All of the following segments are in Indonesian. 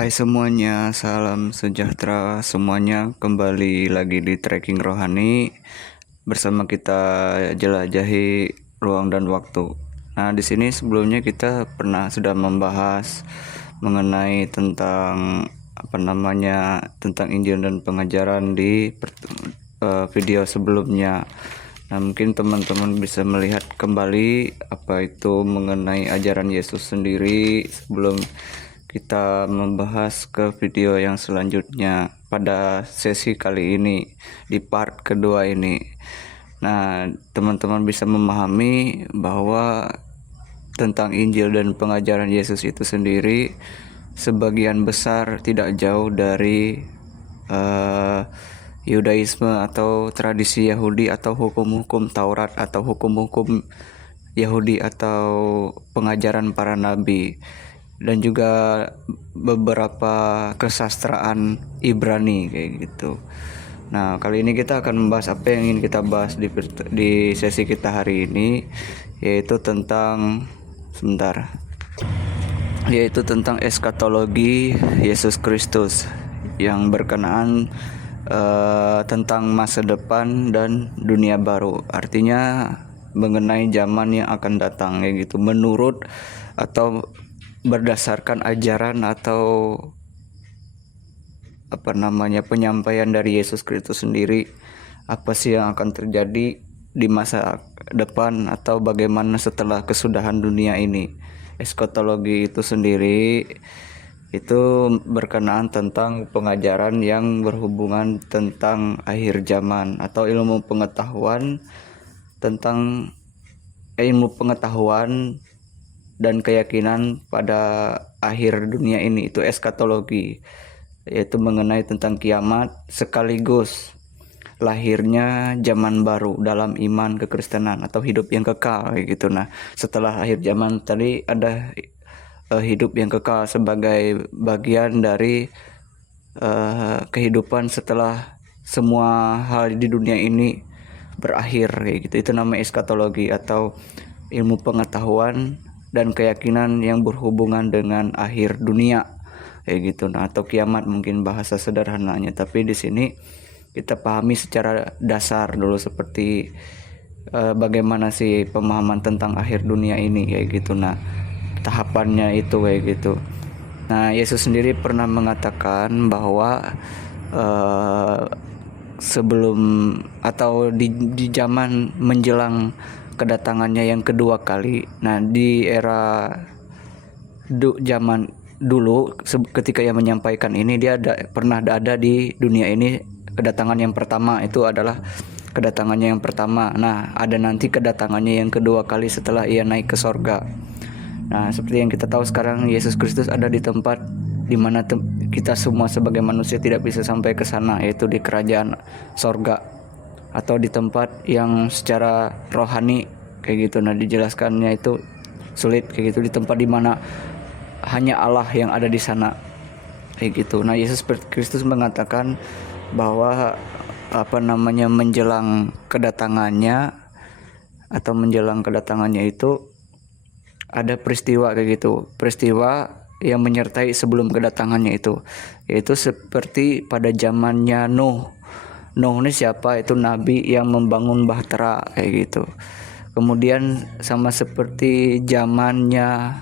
Hai semuanya, salam sejahtera semuanya. Kembali lagi di Trekking Rohani bersama kita jelajahi ruang dan waktu. Nah, di sini sebelumnya kita sudah membahas mengenai tentang tentang Injil dan pengajaran di video sebelumnya. Nah, mungkin teman-teman bisa melihat kembali apa itu mengenai ajaran Yesus sendiri sebelum kita membahas ke video yang selanjutnya pada sesi kali ini, di part kedua ini. Nah, teman-teman bisa memahami bahwa tentang Injil dan pengajaran Yesus itu sendiri sebagian besar tidak jauh dari Yudaisme atau tradisi Yahudi atau hukum-hukum Taurat atau hukum-hukum Yahudi atau pengajaran para nabi, dan juga beberapa kesastraan Ibrani kayak gitu. Nah, kali ini kita akan membahas apa yang ingin kita bahas di sesi kita hari ini, yaitu tentang eskatologi Yesus Kristus yang berkenaan tentang masa depan dan dunia baru. Artinya mengenai zaman yang akan datang kayak gitu, menurut atau berdasarkan ajaran atau penyampaian dari Yesus Kristus sendiri, apa sih yang akan terjadi di masa depan atau bagaimana setelah kesudahan dunia ini. Eskatologi itu sendiri itu berkenaan tentang pengajaran yang berhubungan tentang akhir zaman atau ilmu pengetahuan dan keyakinan pada akhir dunia ini, itu eskatologi, yaitu mengenai tentang kiamat sekaligus lahirnya zaman baru dalam iman kekristenan atau hidup yang kekal gitu. Nah, setelah akhir zaman tadi ada hidup yang kekal sebagai bagian dari kehidupan setelah semua hal di dunia ini berakhir kayak gitu. Itu namanya eskatologi atau ilmu pengetahuan dan keyakinan yang berhubungan dengan akhir dunia kayak gitu. Nah, atau kiamat mungkin bahasa sederhananya, tapi di sini kita pahami secara dasar dulu seperti bagaimana sih pemahaman tentang akhir dunia ini kayak gitu. Nah, tahapannya itu kayak gitu. Nah, Yesus sendiri pernah mengatakan bahwa sebelum atau di zaman menjelang kedatangannya yang kedua kali. Nah, di era zaman dulu ketika ia menyampaikan ini, dia pernah ada di dunia ini. Kedatangan yang pertama itu adalah kedatangannya yang pertama. Nah, ada nanti kedatangannya yang kedua kali setelah ia naik ke sorga. Nah, seperti yang kita tahu sekarang, Yesus Kristus ada di tempat di mana kita semua sebagai manusia tidak bisa sampai ke sana, yaitu di kerajaan sorga atau di tempat yang secara rohani kayak gitu. Nah, dijelaskannya itu sulit kayak gitu, di tempat di mana hanya Allah yang ada di sana kayak gitu. Nah, Yesus Kristus mengatakan bahwa menjelang kedatangannya itu ada peristiwa kayak gitu, peristiwa yang menyertai sebelum kedatangannya itu, yaitu seperti pada zamannya Nuh. Nuh ini siapa? Itu nabi yang membangun bahtera kayak gitu. Kemudian sama seperti zamannya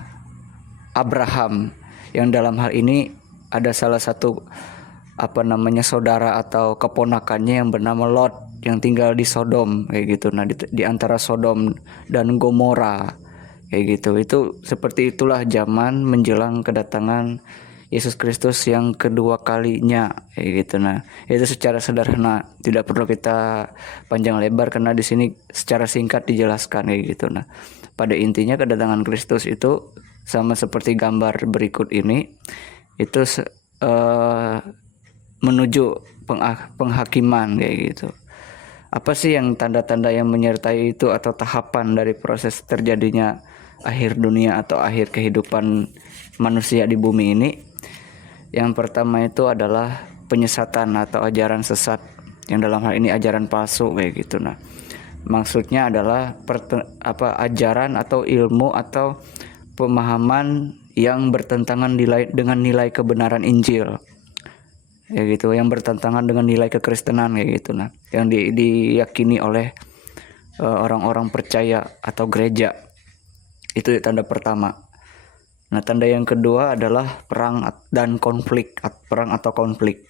Abraham, yang dalam hal ini ada salah satu saudara atau keponakannya yang bernama Lot yang tinggal di Sodom kayak gitu. Nah, di antara Sodom dan Gomora kayak gitu. Itu seperti itulah zaman menjelang kedatangan Yesus Kristus yang kedua kalinya kayak gitu. Nah, itu secara sederhana, tidak perlu kita panjang lebar karena di sini secara singkat dijelaskan kayak gitu. Nah, pada intinya kedatangan Kristus itu sama seperti gambar berikut ini, itu menuju penghakiman kayak gitu. Apa sih yang tanda-tanda yang menyertai itu atau tahapan dari proses terjadinya akhir dunia atau akhir kehidupan manusia di bumi ini? Yang pertama itu adalah penyesatan atau ajaran sesat, yang dalam hal ini ajaran palsu kayak gitu. Nah, maksudnya adalah ajaran atau ilmu atau pemahaman yang bertentangan dengan nilai kebenaran Injil, ya gitu, yang bertentangan dengan nilai kekristenan kayak gitu. Nah, yang diyakini oleh orang-orang percaya atau gereja. Itu tanda pertama. Nah, tanda yang kedua adalah perang dan konflik, perang atau konflik.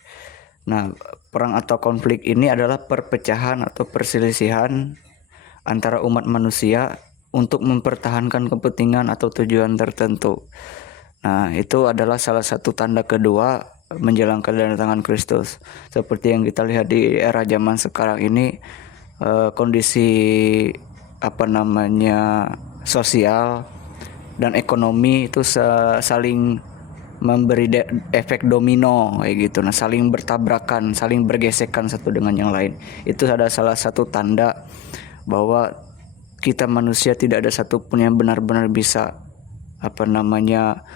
Nah, perang atau konflik ini adalah perpecahan atau perselisihan antara umat manusia untuk mempertahankan kepentingan atau tujuan tertentu. Nah, itu adalah salah satu tanda kedua menjelang kedatangan Kristus. Seperti yang kita lihat di era zaman sekarang ini, kondisi sosial dan ekonomi itu saling memberi efek domino kayak gitu. Nah, saling bertabrakan, saling bergesekan satu dengan yang lain. Itu ada salah satu tanda bahwa kita manusia tidak ada satupun yang benar-benar bisa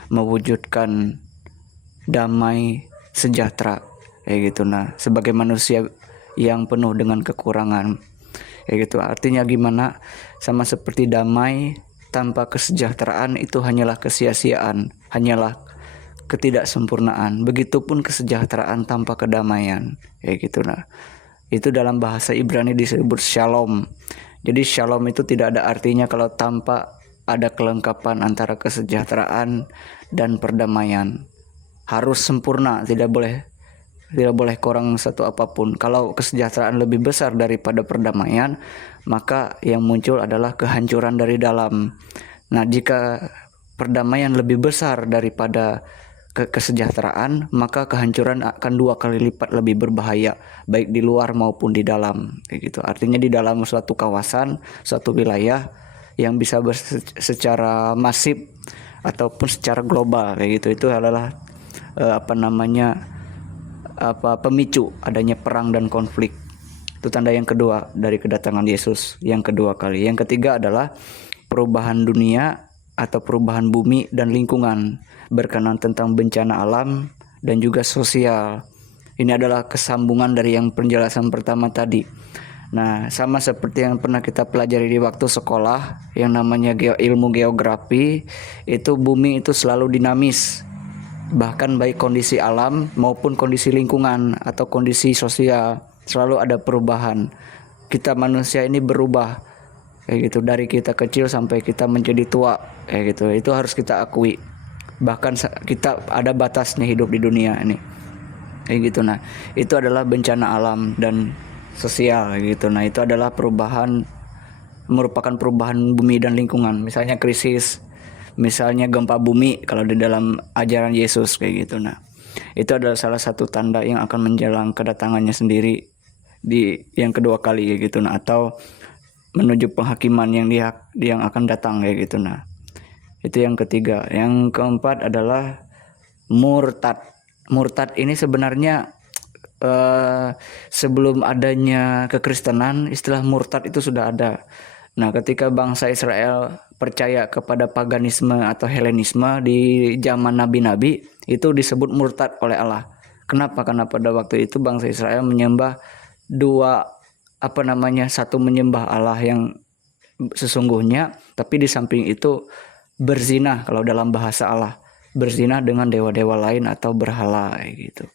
mewujudkan damai sejahtera kayak gitu. Nah, sebagai manusia yang penuh dengan kekurangan kayak gitu. Artinya gimana? Sama seperti damai tanpa kesejahteraan itu hanyalah kesia-siaan, hanyalah ketidaksempurnaan. Begitupun kesejahteraan tanpa kedamaian kayak gitu. Nah, itu dalam bahasa Ibrani disebut shalom. Jadi shalom itu tidak ada artinya kalau tanpa ada kelengkapan antara kesejahteraan dan perdamaian. Harus sempurna, tidak boleh kurang satu apapun. Kalau kesejahteraan lebih besar daripada perdamaian, maka yang muncul adalah kehancuran dari dalam. Nah, jika perdamaian lebih besar daripada kesejahteraan, maka kehancuran akan 2 kali lipat lebih berbahaya, baik di luar maupun di dalam kayak gitu. Artinya di dalam suatu kawasan, suatu wilayah yang bisa secara masif ataupun secara global kayak gitu, itu adalah pemicu adanya perang dan konflik. Itu tanda yang kedua dari kedatangan Yesus yang kedua kali. Yang ketiga adalah perubahan dunia atau perubahan bumi dan lingkungan berkenaan tentang bencana alam dan juga sosial. Ini adalah kesambungan dari yang penjelasan pertama tadi. Nah, sama seperti yang pernah kita pelajari di waktu sekolah, yang namanya ilmu geografi, itu bumi itu selalu dinamis. Bahkan baik kondisi alam maupun kondisi lingkungan atau kondisi sosial, selalu ada perubahan. Kita manusia ini berubah kayak gitu, dari kita kecil sampai kita menjadi tua kayak gitu. Itu harus kita akui. Bahkan kita ada batasnya hidup di dunia ini kayak gitu. Nah, itu adalah bencana alam dan sosial kayak gitu. Nah, itu adalah merupakan perubahan bumi dan lingkungan. Misalnya krisis, misalnya gempa bumi kalau di dalam ajaran Yesus kayak gitu. Nah, itu adalah salah satu tanda yang akan menjelang kedatangannya sendiri di yang kedua kali kayak gitu. Nah, atau menuju penghakiman yang akan datang kayak gitu. Nah, itu yang ketiga. Yang keempat adalah murtad. Murtad ini sebenarnya sebelum adanya kekristenan, istilah murtad itu sudah ada. Nah, ketika bangsa Israel percaya kepada paganisme atau Helenisme di zaman nabi-nabi, itu disebut murtad oleh Allah. Kenapa? Karena pada waktu itu bangsa Israel menyembah satu menyembah Allah yang sesungguhnya, tapi di samping itu berzina, kalau dalam bahasa Allah, berzina dengan dewa-dewa lain atau berhala gitu.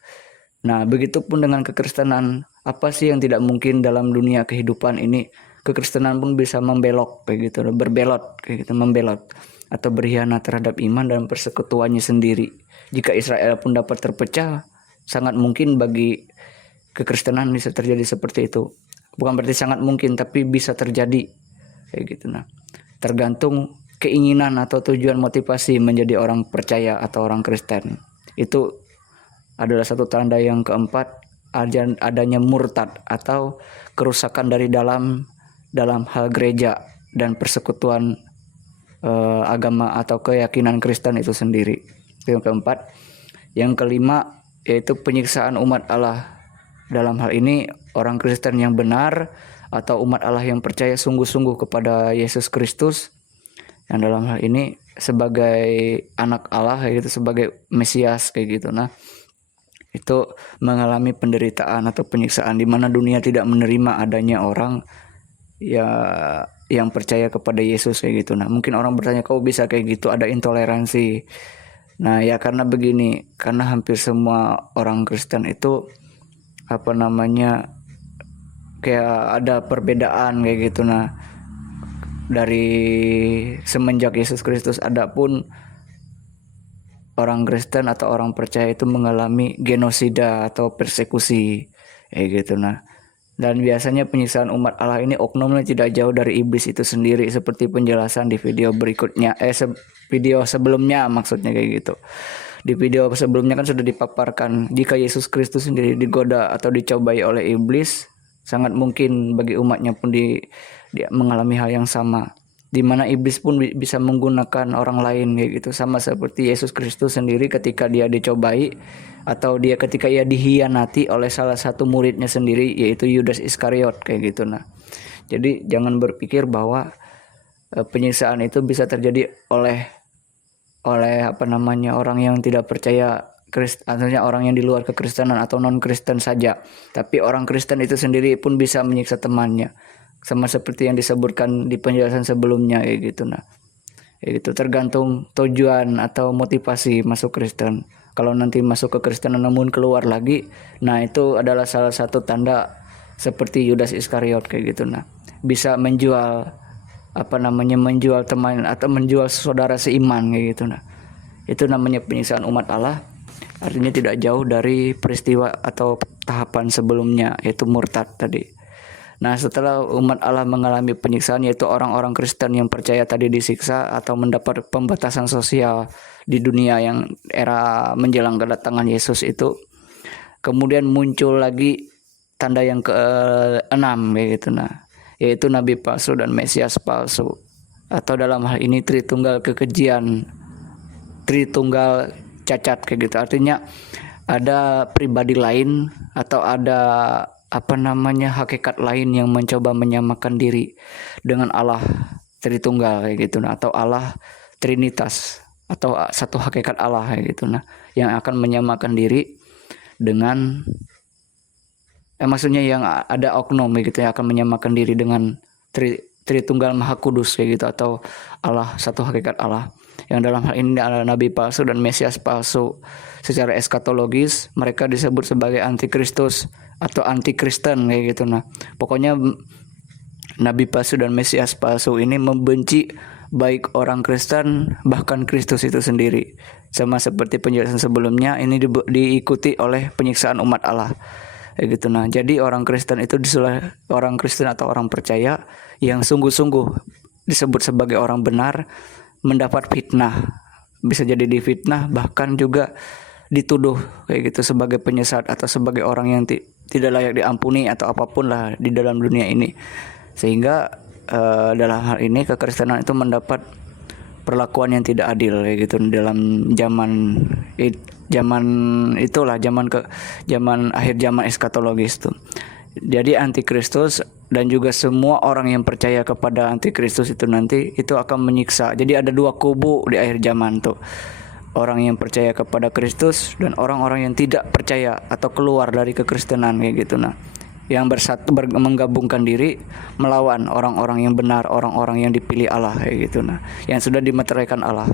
Nah, begitupun dengan kekristenan. Apa sih yang tidak mungkin dalam dunia kehidupan ini? Kekristenan pun bisa membelok kayak gitu, berbelot kayak gitu, membelot atau berkhianat terhadap iman dan persekutuannya sendiri. Jika Israel pun dapat terpecah, sangat mungkin bagi kekristenan bisa terjadi seperti itu. Bukan berarti sangat mungkin, tapi bisa terjadi kayak gitu. Nah, tergantung keinginan atau tujuan motivasi menjadi orang percaya atau orang Kristen. Itu adalah satu tanda yang keempat, adanya murtad atau kerusakan dari dalam hal gereja dan persekutuan agama atau keyakinan Kristen itu sendiri. Itu yang keempat. Yang kelima yaitu penyiksaan umat Allah. Dalam hal ini orang Kristen yang benar atau umat Allah yang percaya sungguh-sungguh kepada Yesus Kristus, yang dalam hal ini sebagai anak Allah yaitu sebagai Mesias kayak gitu. Nah, itu mengalami penderitaan atau penyiksaan di mana dunia tidak menerima adanya orang yang percaya kepada Yesus kayak gitu. Nah, mungkin orang bertanya, kok bisa kayak gitu, ada intoleransi. Nah, ya karena begini, karena hampir semua orang Kristen itu kayak ada perbedaan kayak gitu. Nah, dari semenjak Yesus Kristus ada pun orang Kristen atau orang percaya itu mengalami genosida atau persekusi kayak gitu. Nah, dan biasanya penyiksaan umat Allah ini oknumnya tidak jauh dari iblis itu sendiri, seperti penjelasan di video berikutnya, video sebelumnya maksudnya kayak gitu. Di video sebelumnya kan sudah dipaparkan, jika Yesus Kristus sendiri digoda atau dicobai oleh iblis, sangat mungkin bagi umatnya pun dia mengalami hal yang sama, di mana iblis pun bisa menggunakan orang lain kayak gitu, sama seperti Yesus Kristus sendiri ketika dia dicobai atau ketika ia dihianati oleh salah satu muridnya sendiri, yaitu Yudas Iskariot kayak gitu. Nah, jadi jangan berpikir bahwa penyiksaan itu bisa terjadi oleh orang yang tidak percaya artinya orang yang di luar kekristenan atau non Kristen saja, tapi orang Kristen itu sendiri pun bisa menyiksa temannya, sama seperti yang disebutkan di penjelasan sebelumnya kayak gitu. Nah, kayak gitu tergantung tujuan atau motivasi masuk Kristen. Kalau nanti masuk ke Kristenan namun keluar lagi, nah itu adalah salah satu tanda seperti Yudas Iskariot kayak gitu. Nah, bisa menjual menjual teman atau menjual saudara seiman kayak gitu. Nah, itu namanya penyiksaan umat Allah, artinya tidak jauh dari peristiwa atau tahapan sebelumnya, yaitu murtad tadi. Nah, setelah umat Allah mengalami penyiksaan, yaitu orang-orang Kristen yang percaya tadi disiksa atau mendapat pembatasan sosial di dunia yang era menjelang kedatangan Yesus itu, kemudian muncul lagi tanda yang ke-6 kayak gitu. Nah, yaitu nabi palsu dan mesias palsu, atau dalam hal ini Tritunggal kekejian, Tritunggal cacat kayak gitu. Artinya ada pribadi lain atau ada hakikat lain yang mencoba menyamakan diri dengan Allah Tritunggal kayak gitu. Nah, atau Allah Trinitas atau satu hakikat Allah kayak gitu. Nah, yang akan menyamakan diri dengan maksudnya yang ada oknum gitu yang akan menyamakan diri dengan Tritunggal Maha Kudus kayak gitu, atau Allah, satu hakikat Allah. Yang dalam hal ini ada nabi palsu dan mesias palsu. Secara eskatologis mereka disebut sebagai antikristus atau antikristen kayak gitu. Nah, pokoknya nabi palsu dan mesias palsu ini membenci baik orang Kristen bahkan Kristus itu sendiri. Sama seperti penjelasan sebelumnya, ini diikuti oleh penyiksaan umat Allah kayak gitu. Nah, jadi orang Kristen itu orang Kristen atau orang percaya yang sungguh-sungguh disebut sebagai orang benar mendapat fitnah, bisa jadi difitnah, bahkan juga dituduh kayak gitu sebagai penyesat atau sebagai orang yang tidak layak diampuni atau apapun lah di dalam dunia ini. Sehingga dalam hal ini kekristenan itu mendapat perlakuan yang tidak adil kayak gitu dalam zaman akhir zaman eskatologis tuh. Jadi antikristus dan juga semua orang yang percaya kepada antikristus itu nanti itu akan menyiksa. Jadi ada dua kubu di akhir zaman tuh. Orang yang percaya kepada Kristus dan orang-orang yang tidak percaya atau keluar dari kekristenan kayak gitu. Nah, yang bersatu menggabungkan diri melawan orang-orang yang benar, orang-orang yang dipilih Allah kayak gitu. Nah, yang sudah dimeteraikan Allah.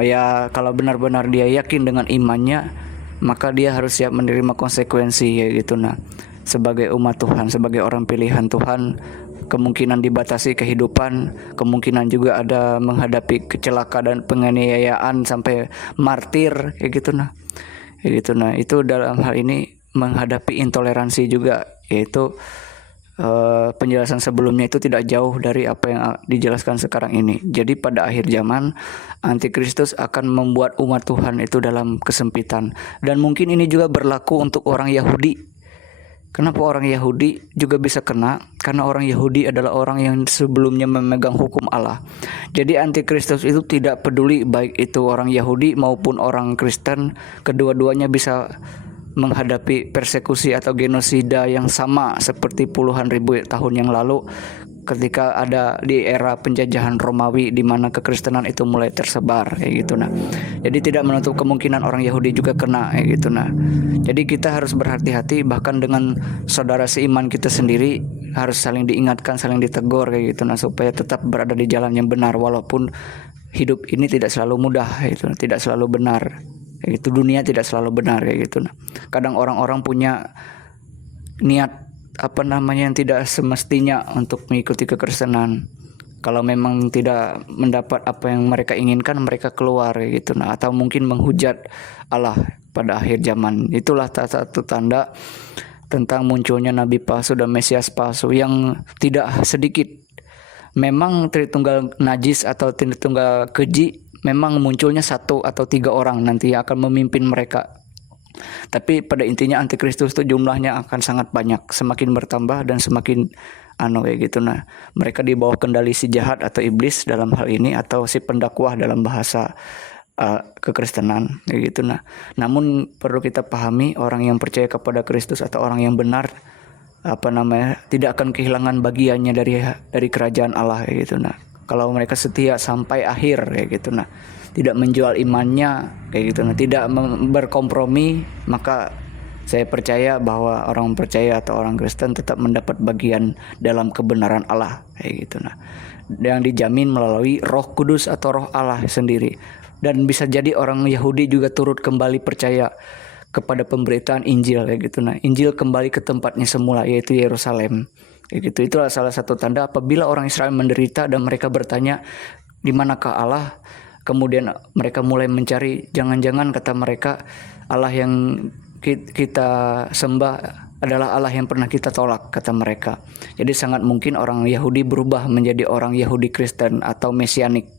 Ya, kalau benar-benar dia yakin dengan imannya, maka dia harus siap menerima konsekuensi kayak gitu. Nah, sebagai umat Tuhan, sebagai orang pilihan Tuhan, kemungkinan dibatasi kehidupan, kemungkinan juga ada menghadapi kecelakaan dan penganiayaan sampai martir kayak gitu. Nah, kayak gitu. Nah, itu dalam hal ini menghadapi intoleransi juga, yaitu penjelasan sebelumnya itu tidak jauh dari apa yang dijelaskan sekarang ini. Jadi pada akhir zaman antikristus akan membuat umat Tuhan itu dalam kesempitan, dan mungkin ini juga berlaku untuk orang Yahudi. Kenapa orang Yahudi juga bisa kena? Karena orang Yahudi adalah orang yang sebelumnya memegang hukum Allah. Jadi antikristus itu tidak peduli baik itu orang Yahudi maupun orang Kristen, kedua-duanya bisa menghadapi persekusi atau genosida yang sama seperti puluhan ribu tahun yang lalu ketika ada di era penjajahan Romawi, di mana kekristenan itu mulai tersebar kayak gitu. Nah, jadi tidak menutup kemungkinan orang Yahudi juga kena kayak gitu. Nah, jadi kita harus berhati-hati, bahkan dengan saudara seiman kita sendiri harus saling diingatkan, saling ditegur kayak gitu. Nah, supaya tetap berada di jalan yang benar walaupun hidup ini tidak selalu mudah, itu tidak selalu benar. Itu dunia tidak selalu benar kayak gitu. Kadang orang-orang punya niat yang tidak semestinya untuk mengikuti kekristenan. Kalau memang tidak mendapat apa yang mereka inginkan, mereka keluar kayak gitu. Atau mungkin menghujat Allah pada akhir zaman. Itulah satu tanda tentang munculnya nabi palsu dan mesias palsu yang tidak sedikit. Memang Tritunggal najis atau Tritunggal keji memang munculnya 1 atau 3 orang nanti yang akan memimpin mereka. Tapi pada intinya antikristus itu jumlahnya akan sangat banyak, semakin bertambah dan semakin kayak gitu. Mereka di bawah kendali si jahat atau iblis dalam hal ini, atau si pendakwah dalam bahasa kekristenan kayak gitu. Namun perlu kita pahami, orang yang percaya kepada Kristus atau orang yang benar tidak akan kehilangan bagiannya dari kerajaan Allah kayak gitu. Kalau mereka setia sampai akhir kayak gitu, tidak menjual imannya kayak gitu, tidak berkompromi, maka saya percaya bahwa orang percaya atau orang Kristen tetap mendapat bagian dalam kebenaran Allah kayak gitu. Yang dijamin melalui Roh Kudus atau Roh Allah sendiri. Dan bisa jadi orang Yahudi juga turut kembali percaya kepada pemberitaan Injil kayak gitu. Injil kembali ke tempatnya semula, yaitu Yerusalem. Kayak gitu. Itulah salah satu tanda apabila orang Israel menderita dan mereka bertanya, di manakah Allah? Kemudian mereka mulai mencari, jangan-jangan kata mereka, Allah yang kita sembah adalah Allah yang pernah kita tolak, kata mereka. Jadi sangat mungkin orang Yahudi berubah menjadi orang Yahudi Kristen atau Mesianik.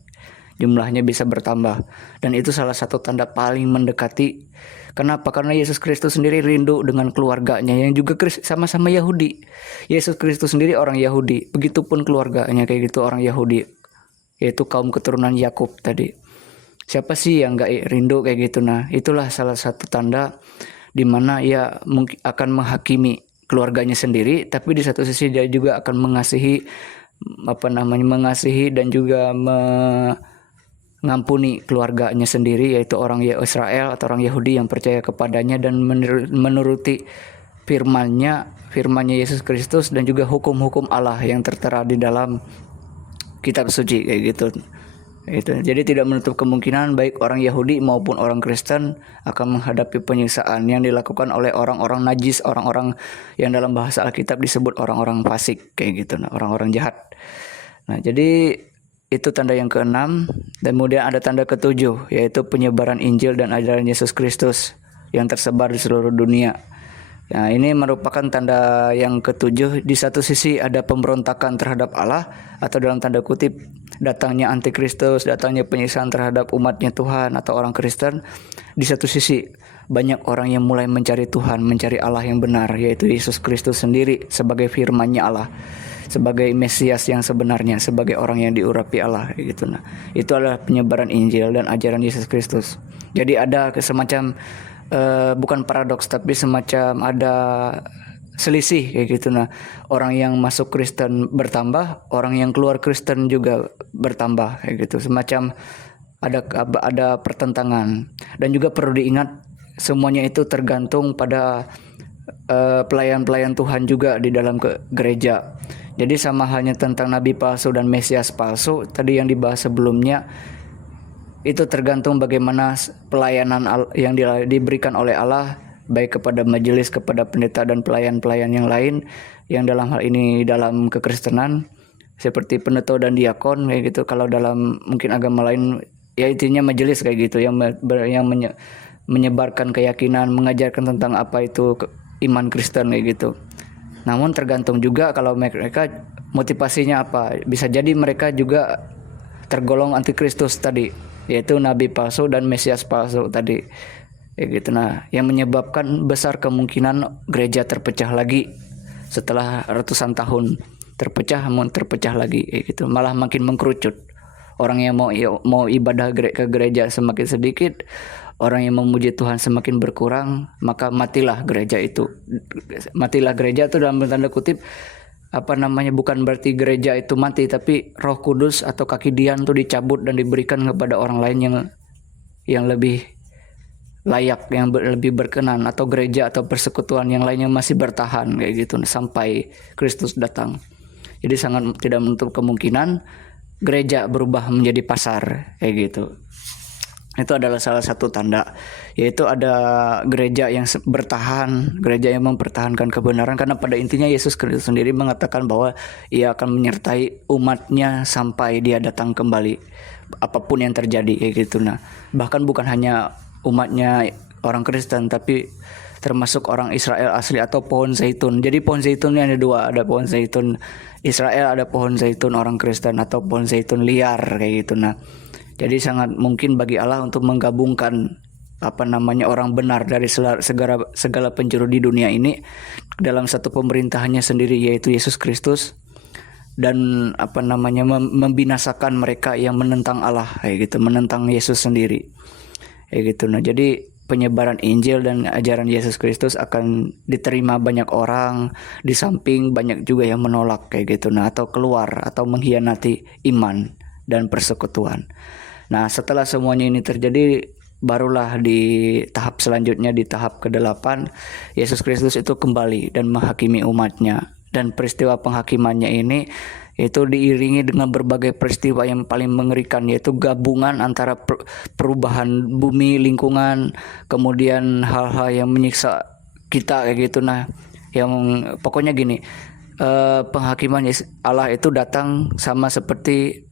Jumlahnya bisa bertambah. Dan itu salah satu tanda paling mendekati. Kenapa? Karena Yesus Kristus sendiri rindu dengan keluarganya yang juga sama-sama Yahudi. Yesus Kristus sendiri orang Yahudi. Begitupun keluarganya kayak gitu, orang Yahudi. Yaitu kaum keturunan Yakub tadi. Siapa sih yang gak rindu kayak gitu? Itulah salah satu tanda di mana ia mungkin akan menghakimi keluarganya sendiri, tapi di satu sisi dia juga akan mengasihi dan juga mengampuni keluarganya sendiri, yaitu orang Israel atau orang Yahudi yang percaya kepadanya dan menuruti firman-Nya Yesus Kristus dan juga hukum-hukum Allah yang tertera di dalam kitab suci kayak gitu. Jadi tidak menutup kemungkinan baik orang Yahudi maupun orang Kristen akan menghadapi penyiksaan yang dilakukan oleh orang-orang najis, orang-orang yang dalam bahasa Alkitab disebut orang-orang fasik kayak gitu, orang-orang jahat. Jadi itu tanda yang ke-6. Dan kemudian ada tanda ke-7, yaitu penyebaran Injil dan ajaran Yesus Kristus yang tersebar di seluruh dunia. Ini merupakan tanda yang ke-7. Di satu sisi ada pemberontakan terhadap Allah, atau dalam tanda kutip datangnya antikristus, datangnya penyiksaan terhadap umatnya Tuhan atau orang Kristen. Di satu sisi banyak orang yang mulai mencari Tuhan, mencari Allah yang benar, yaitu Yesus Kristus sendiri sebagai firman-Nya Allah, sebagai Mesias yang sebenarnya, sebagai orang yang diurapi Allah gitu. Itu adalah penyebaran Injil dan ajaran Yesus Kristus. Jadi ada semacam bukan paradoks, tapi semacam ada selisih kayak gitu. Orang yang masuk Kristen bertambah, orang yang keluar Kristen juga bertambah kayak gitu. Semacam ada pertentangan. Dan juga perlu diingat, semuanya itu tergantung pada pelayan-pelayan Tuhan juga di dalam gereja. Jadi sama halnya tentang nabi palsu dan mesias palsu tadi yang dibahas sebelumnya, itu tergantung bagaimana pelayanan yang diberikan oleh Allah, baik kepada majelis, kepada pendeta dan pelayan-pelayan yang lain, yang dalam hal ini dalam kekristenan seperti pendeta dan diakon kayak gitu. Kalau dalam mungkin agama lain ya intinya majelis kayak gitu, yang menyebarkan keyakinan, mengajarkan tentang apa itu iman Kristen kayak gitu. Namun tergantung juga kalau mereka motivasinya apa. Bisa jadi mereka juga tergolong antikristus tadi, yaitu nabi palsu dan mesias palsu tadi kayak gitu. Yang menyebabkan besar kemungkinan gereja terpecah lagi setelah ratusan tahun, terpecah lagi kayak gitu, malah makin mengkerucut. Orang yang mau ibadah ke gereja semakin sedikit, orang yang memuji Tuhan semakin berkurang, maka matilah gereja itu. Matilah gereja itu dalam tanda kutip bukan berarti gereja itu mati, tapi Roh Kudus atau kaki dian itu dicabut dan diberikan kepada orang lain yang lebih layak, yang lebih berkenan, atau gereja atau persekutuan yang lainnya masih bertahan kayak gitu sampai Kristus datang. Jadi sangat tidak menutup kemungkinan gereja berubah menjadi pasar kayak gitu. Itu adalah salah satu tanda, yaitu ada gereja yang bertahan, gereja yang mempertahankan kebenaran, karena pada intinya Yesus Kristus sendiri mengatakan bahwa Ia akan menyertai umatnya sampai Dia datang kembali, apapun yang terjadi kayak gitu. Nah, bahkan bukan hanya umatnya orang Kristen, tapi termasuk orang Israel asli atau pohon zaitun. Jadi pohon zaitunnya ada dua, ada pohon zaitun Israel, ada pohon zaitun orang Kristen atau pohon zaitun liar kayak gitu. Nah, jadi sangat mungkin bagi Allah untuk menggabungkan orang benar dari segala penjuru di dunia ini dalam satu pemerintahannya sendiri, yaitu Yesus Kristus, dan membinasakan mereka yang menentang Allah kayak gitu, menentang Yesus sendiri kayak gitu. Nah, jadi penyebaran Injil dan ajaran Yesus Kristus akan diterima banyak orang, di samping banyak juga yang menolak kayak gitu, nah, atau keluar atau mengkhianati iman dan persekutuan. Nah, setelah semuanya ini terjadi, barulah di tahap selanjutnya, di tahap ke-8, Yesus Kristus itu kembali dan menghakimi umatnya. Dan peristiwa penghakimannya ini itu diiringi dengan berbagai peristiwa yang paling mengerikan, yaitu gabungan antara perubahan bumi, lingkungan, kemudian hal-hal yang menyiksa kita kayak gitu. Nah, yang pokoknya gini, penghakiman Allah itu datang sama seperti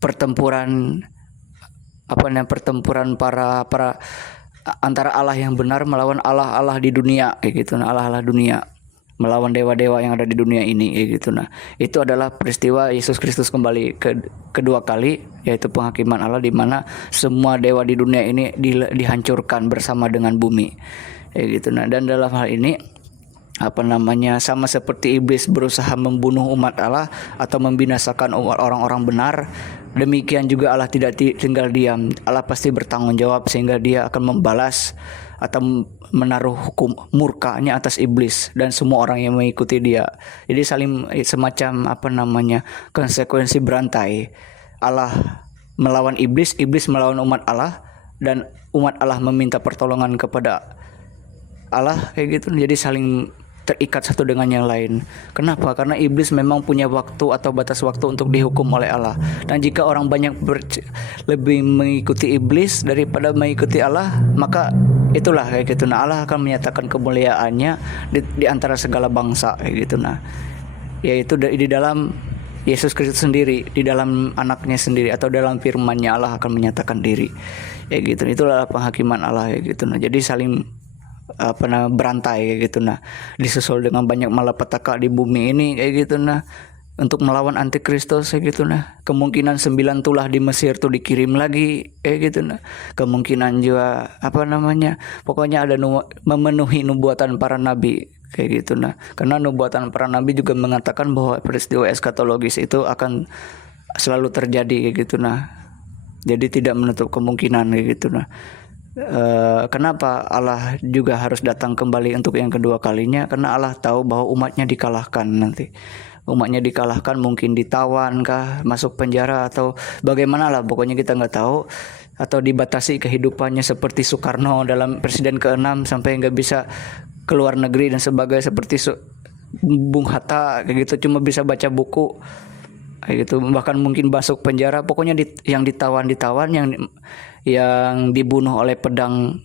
pertempuran para antara Allah yang benar melawan Allah di dunia kayak gitu. Nah, Allah dunia melawan dewa-dewa yang ada di dunia ini kayak gitu. Nah, itu adalah peristiwa Yesus Kristus kembali kedua kali, yaitu penghakiman Allah di mana semua dewa di dunia ini dihancurkan bersama dengan bumi kayak gitu. Nah, dan dalam hal ini sama seperti iblis berusaha membunuh umat Allah atau membinasakan orang-orang benar, demikian juga Allah tidak tinggal diam. Allah pasti bertanggung jawab, sehingga Dia akan membalas atau menaruh hukum murkanya atas iblis dan semua orang yang mengikuti dia. Jadi semacam konsekuensi berantai. Allah melawan iblis, iblis melawan umat Allah, dan umat Allah meminta pertolongan kepada Allah kayak gitu. Jadi saling terikat satu dengan yang lain. Kenapa? Karena iblis memang punya waktu atau batas waktu untuk dihukum oleh Allah. Dan jika orang banyak lebih mengikuti iblis daripada mengikuti Allah, maka itulah kayak gitu. Nah, Allah akan menyatakan kemuliaannya di antara segala bangsa kayak gitu. Nah, yaitu di dalam Yesus Kristus sendiri, di dalam anaknya sendiri, atau dalam firman-Nya Allah akan menyatakan diri kayak gitu. Itulah penghakiman Allah kayak gitu. Nah, jadi saling berantai kayak gitu. Nah, disusul dengan banyak malapetaka di bumi ini kayak gitu. Nah, untuk melawan antikristus kayak gitu. Nah, kemungkinan 9 tulah di Mesir tuh dikirim lagi kayak gitu. Nah, kemungkinan juga pokoknya ada memenuhi nubuatan para nabi kayak gitu. Nah, karena nubuatan para nabi juga mengatakan bahwa peristiwa eskatologis itu akan selalu terjadi kayak gitu. Nah, jadi tidak menutup kemungkinan kayak gitu. Nah, kenapa Allah juga harus datang kembali untuk yang kedua kalinya? Karena Allah tahu bahwa umatnya dikalahkan nanti. Umatnya dikalahkan, mungkin ditawan kah, masuk penjara, atau bagaimana lah, pokoknya kita nggak tahu. Atau dibatasi kehidupannya seperti Soekarno dalam Presiden ke-6 sampai nggak bisa keluar negeri dan sebagainya, seperti Bung Hatta kayak gitu, cuma bisa baca buku kayak gitu, bahkan mungkin masuk penjara. Pokoknya yang ditawan, yang dibunuh oleh pedang,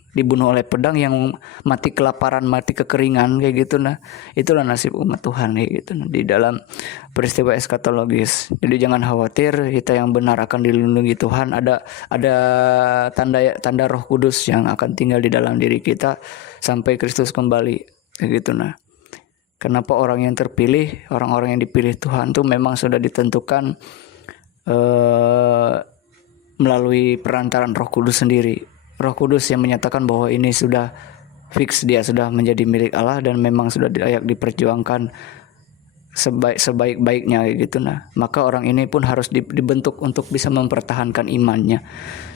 yang mati kelaparan, mati kekeringan kayak gitu. Nah, itulah nasib umat Tuhan kayak gitu di dalam peristiwa eskatologis. Jadi jangan khawatir, kita yang benar akan dilindungi Tuhan. Ada tanda Roh Kudus yang akan tinggal di dalam diri kita sampai Kristus kembali kayak gitu. Nah, kenapa orang yang terpilih, orang-orang yang dipilih Tuhan tuh memang sudah ditentukan melalui perantaran Roh Kudus sendiri. Roh Kudus yang menyatakan bahwa ini sudah fix, dia sudah menjadi milik Allah dan memang sudah layak diperjuangkan sebaik-baiknya gitu. Nah, maka orang ini pun harus dibentuk untuk bisa mempertahankan imannya.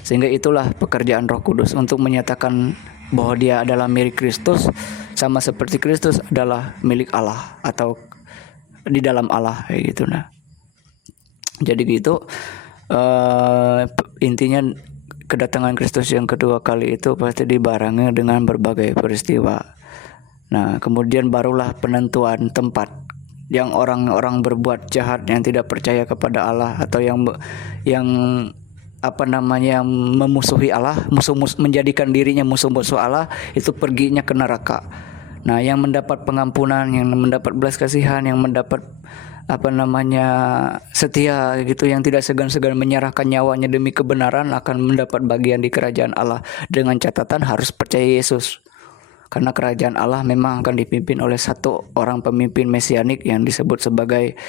Sehingga itulah pekerjaan Roh Kudus untuk menyatakan bahwa dia adalah milik Kristus, sama seperti Kristus adalah milik Allah atau di dalam Allah kayak gitu. Nah, jadi gitu. Intinya kedatangan Kristus yang kedua kali itu pasti dibarengi dengan berbagai peristiwa. Nah, kemudian barulah penentuan tempat yang orang-orang berbuat jahat yang tidak percaya kepada Allah, atau yang yang memusuhi Allah, menjadikan dirinya musuh-musuh Allah, itu perginya ke neraka. Nah, yang mendapat pengampunan, yang mendapat belas kasihan, yang mendapat setia gitu, yang tidak segan-segan menyerahkan nyawanya demi kebenaran, akan mendapat bagian di kerajaan Allah, dengan catatan harus percaya Yesus. Karena kerajaan Allah memang akan dipimpin oleh satu orang pemimpin mesianik yang disebut sebagai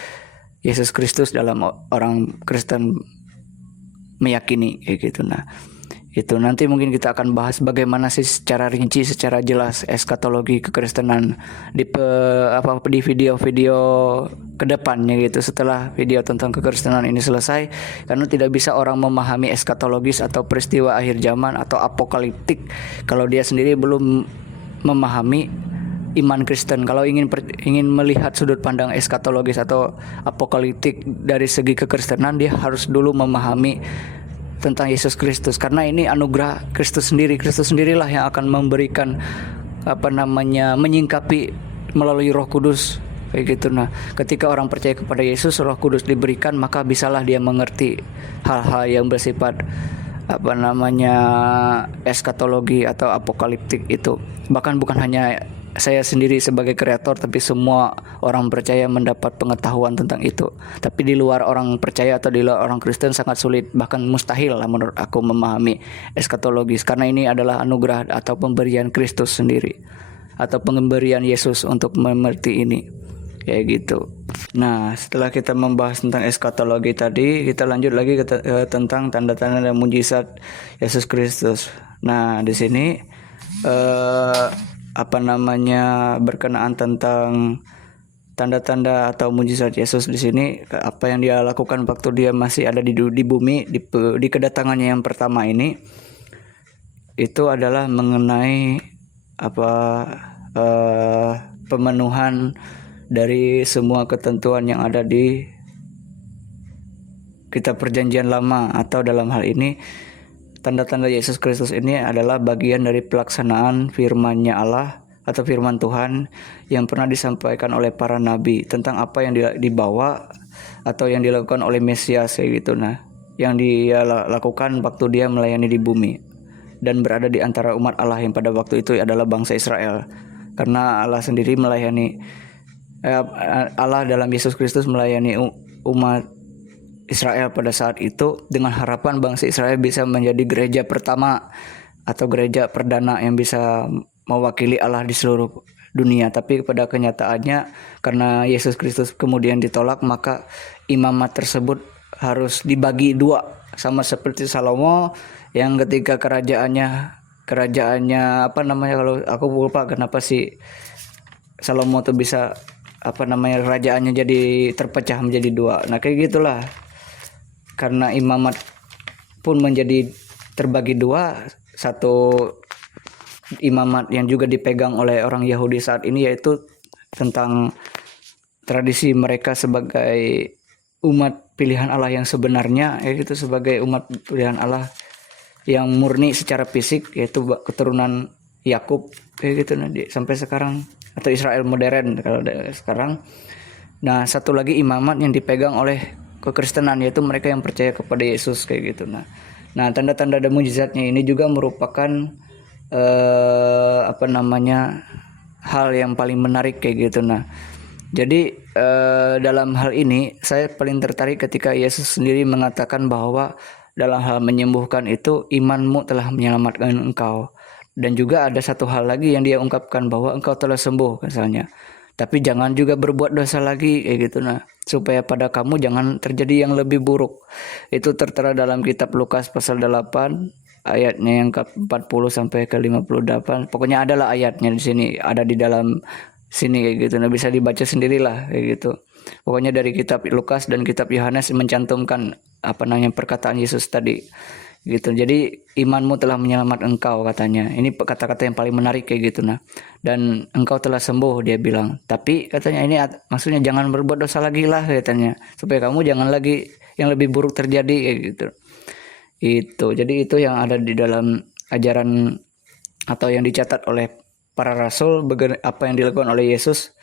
Yesus Kristus dalam orang Kristen meyakini kayak gitu. Nah, itu nanti mungkin kita akan bahas bagaimana sih secara rinci, secara jelas eskatologi kekristenan di video-video kedepannya gitu, setelah video tentang kekristenan ini selesai. Karena tidak bisa orang memahami eskatologis atau peristiwa akhir zaman atau apokaliptik kalau dia sendiri belum memahami iman Kristen. Kalau ingin melihat sudut pandang eskatologis atau apokaliptik dari segi kekristenan, dia harus dulu memahami tentang Yesus Kristus, karena ini anugerah Kristus sendiri. Kristus sendirilah yang akan memberikan menyingkapi melalui Roh Kudus kayak gitu. Nah, ketika orang percaya kepada Yesus, Roh Kudus diberikan, maka bisalah dia mengerti hal-hal yang bersifat eskatologi atau apokaliptik itu. Bahkan bukan hanya saya sendiri sebagai kreator, tapi semua orang percaya mendapat pengetahuan tentang itu. Tapi di luar orang percaya atau di luar orang Kristen sangat sulit, bahkan mustahil lah menurut aku memahami eskatologis, karena ini adalah anugerah atau pemberian Kristus sendiri, atau pemberian Yesus untuk mengerti ini kayak gitu. Nah, setelah kita membahas tentang eskatologi tadi, kita lanjut lagi tentang tanda-tanda dan mujizat Yesus Kristus. Nah, di sini berkenaan tentang tanda-tanda atau mujizat Yesus di sini, apa yang dia lakukan waktu dia masih ada di bumi, di kedatangannya yang pertama ini, itu adalah mengenai pemenuhan dari semua ketentuan yang ada di kitab Perjanjian Lama, atau dalam hal ini tanda-tanda Yesus Kristus ini adalah bagian dari pelaksanaan firman-Nya Allah atau firman Tuhan yang pernah disampaikan oleh para nabi tentang apa yang dibawa atau yang dilakukan oleh Mesias kayak gitu. Nah, yang dia lakukan waktu dia melayani di bumi dan berada di antara umat Allah yang pada waktu itu adalah bangsa Israel. Karena Allah sendiri Allah dalam Yesus Kristus melayani umat Israel pada saat itu dengan harapan bangsa Israel bisa menjadi gereja pertama atau gereja perdana yang bisa mewakili Allah di seluruh dunia. Tapi pada kenyataannya, karena Yesus Kristus kemudian ditolak, maka imamat tersebut harus dibagi dua, sama seperti Salomo yang ketika kerajaannya kalau aku lupa kenapa sih Salomo tuh bisa kerajaannya jadi terpecah menjadi dua. Nah, kayak gitulah, karena imamat pun menjadi terbagi dua. Satu imamat yang juga dipegang oleh orang Yahudi saat ini, yaitu tentang tradisi mereka sebagai umat pilihan Allah yang sebenarnya, yaitu sebagai umat pilihan Allah yang murni secara fisik, yaitu keturunan Yakub kayak gitu. Nah, sampai sekarang, atau Israel modern kalau sekarang. Nah, satu lagi imamat yang dipegang oleh kekristenan, yaitu mereka yang percaya kepada Yesus kayak gitu. Nah, tanda-tanda dan mujizatnya ini juga merupakan hal yang paling menarik kayak gitu. Nah, jadi dalam hal ini saya paling tertarik ketika Yesus sendiri mengatakan bahwa dalam hal menyembuhkan itu imanmu telah menyelamatkan engkau. Dan juga ada satu hal lagi yang dia ungkapkan, bahwa engkau telah sembuh misalnya, tapi jangan juga berbuat dosa lagi kayak gitu. Nah, supaya pada kamu jangan terjadi yang lebih buruk. Itu tertera dalam kitab Lukas pasal 8 ayatnya yang ke-40 sampai ke-58. Pokoknya adalah ayatnya di sini, ada di dalam sini kayak gitu. Nah, bisa dibaca sendirilah kayak gitu. Pokoknya dari kitab Lukas dan kitab Yohanes mencantumkan perkataan Yesus tadi gitu. Jadi imanmu telah menyelamatkan engkau, katanya. Ini kata-kata yang paling menarik kayak gitu. Nah, dan engkau telah sembuh, dia bilang. Tapi katanya ini maksudnya jangan berbuat dosa lagi lah, katanya, supaya kamu jangan lagi yang lebih buruk terjadi kayak gitu. Jadi itu yang ada di dalam ajaran atau yang dicatat oleh para rasul, apa yang dilakukan oleh Yesus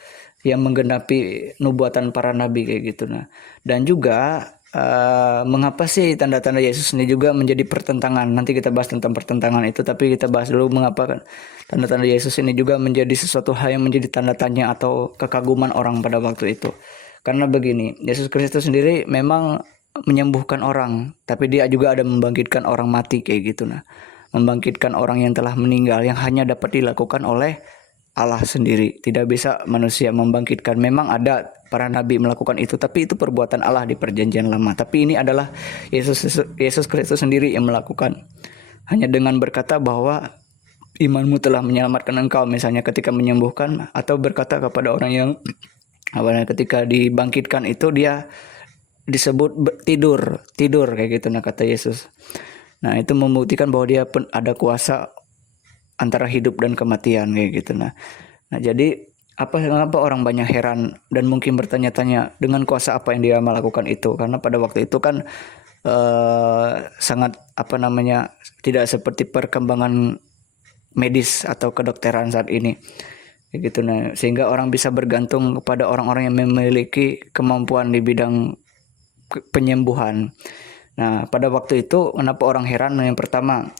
yang menggenapi nubuatan para nabi kayak gitu. Nah, dan juga mengapa sih tanda-tanda Yesus ini juga menjadi pertentangan? Nanti kita bahas tentang pertentangan itu, tapi kita bahas dulu mengapa kan tanda-tanda Yesus ini juga menjadi sesuatu hal yang menjadi tanda tanya atau kekaguman orang pada waktu itu. Karena begini, Yesus Kristus sendiri memang menyembuhkan orang, tapi dia juga ada membangkitkan orang mati kayak gitu. Nah, membangkitkan orang yang telah meninggal yang hanya dapat dilakukan oleh Allah sendiri. Tidak bisa manusia membangkitkan. Memang ada para nabi melakukan itu, tapi itu perbuatan Allah di perjanjian lama. Tapi ini adalah Yesus Kristus sendiri yang melakukan. Hanya dengan berkata bahwa imanmu telah menyelamatkan engkau, misalnya ketika menyembuhkan, atau berkata kepada orang yang ketika dibangkitkan itu dia disebut tidur kayak gitu. Nah, kata Yesus. Nah, itu membuktikan bahwa dia ada kuasa antara hidup dan kematian kayak gitu. Nah jadi kenapa orang banyak heran dan mungkin bertanya-tanya dengan kuasa apa yang dia melakukan itu? Karena pada waktu itu kan sangat tidak seperti perkembangan medis atau kedokteran saat ini kayak gitu. Nah, sehingga orang bisa bergantung kepada orang-orang yang memiliki kemampuan di bidang penyembuhan. Nah, pada waktu itu kenapa orang heran? Yang pertama,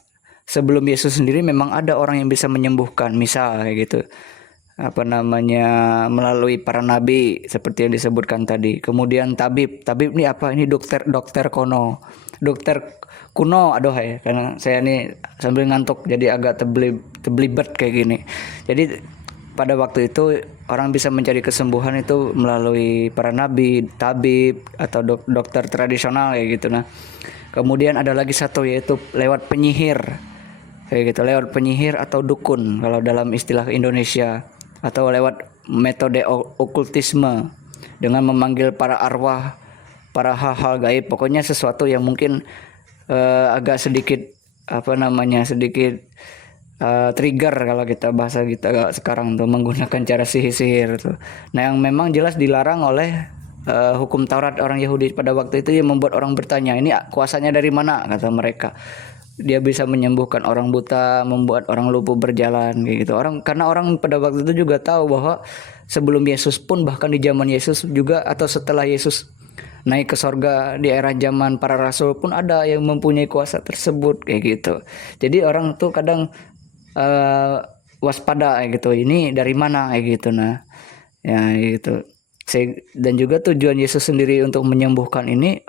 sebelum Yesus sendiri memang ada orang yang bisa menyembuhkan, misal kayak gitu, melalui para nabi seperti yang disebutkan tadi. Kemudian tabib ini apa? Ini dokter kuno, aduh ya, karena saya ini sambil ngantuk jadi agak teblibet kayak gini. Jadi pada waktu itu orang bisa mencari kesembuhan itu melalui para nabi, tabib atau dokter tradisional kayak gitu. Nah, kemudian ada lagi satu, yaitu lewat penyihir kayak gitu, lewat penyihir atau dukun kalau dalam istilah Indonesia, atau lewat metode okultisme dengan memanggil para arwah, para hal-hal gaib, pokoknya sesuatu yang mungkin agak sedikit sedikit trigger kalau kita bahasa kita sekarang tuh, menggunakan cara sihir tuh. Nah, yang memang jelas dilarang oleh hukum Taurat orang Yahudi pada waktu itu, yang membuat orang bertanya, ini kuasanya dari mana, kata mereka. Dia bisa menyembuhkan orang buta, membuat orang lumpuh berjalan kayak gitu. Karena orang pada waktu itu juga tahu bahwa sebelum Yesus pun, bahkan di zaman Yesus juga atau setelah Yesus naik ke sorga di era zaman para rasul pun ada yang mempunyai kuasa tersebut kayak gitu. Jadi orang tuh kadang waspada kayak gitu, ini dari mana kayak gitu. Nah, ya gitu. Dan juga tujuan Yesus sendiri untuk menyembuhkan ini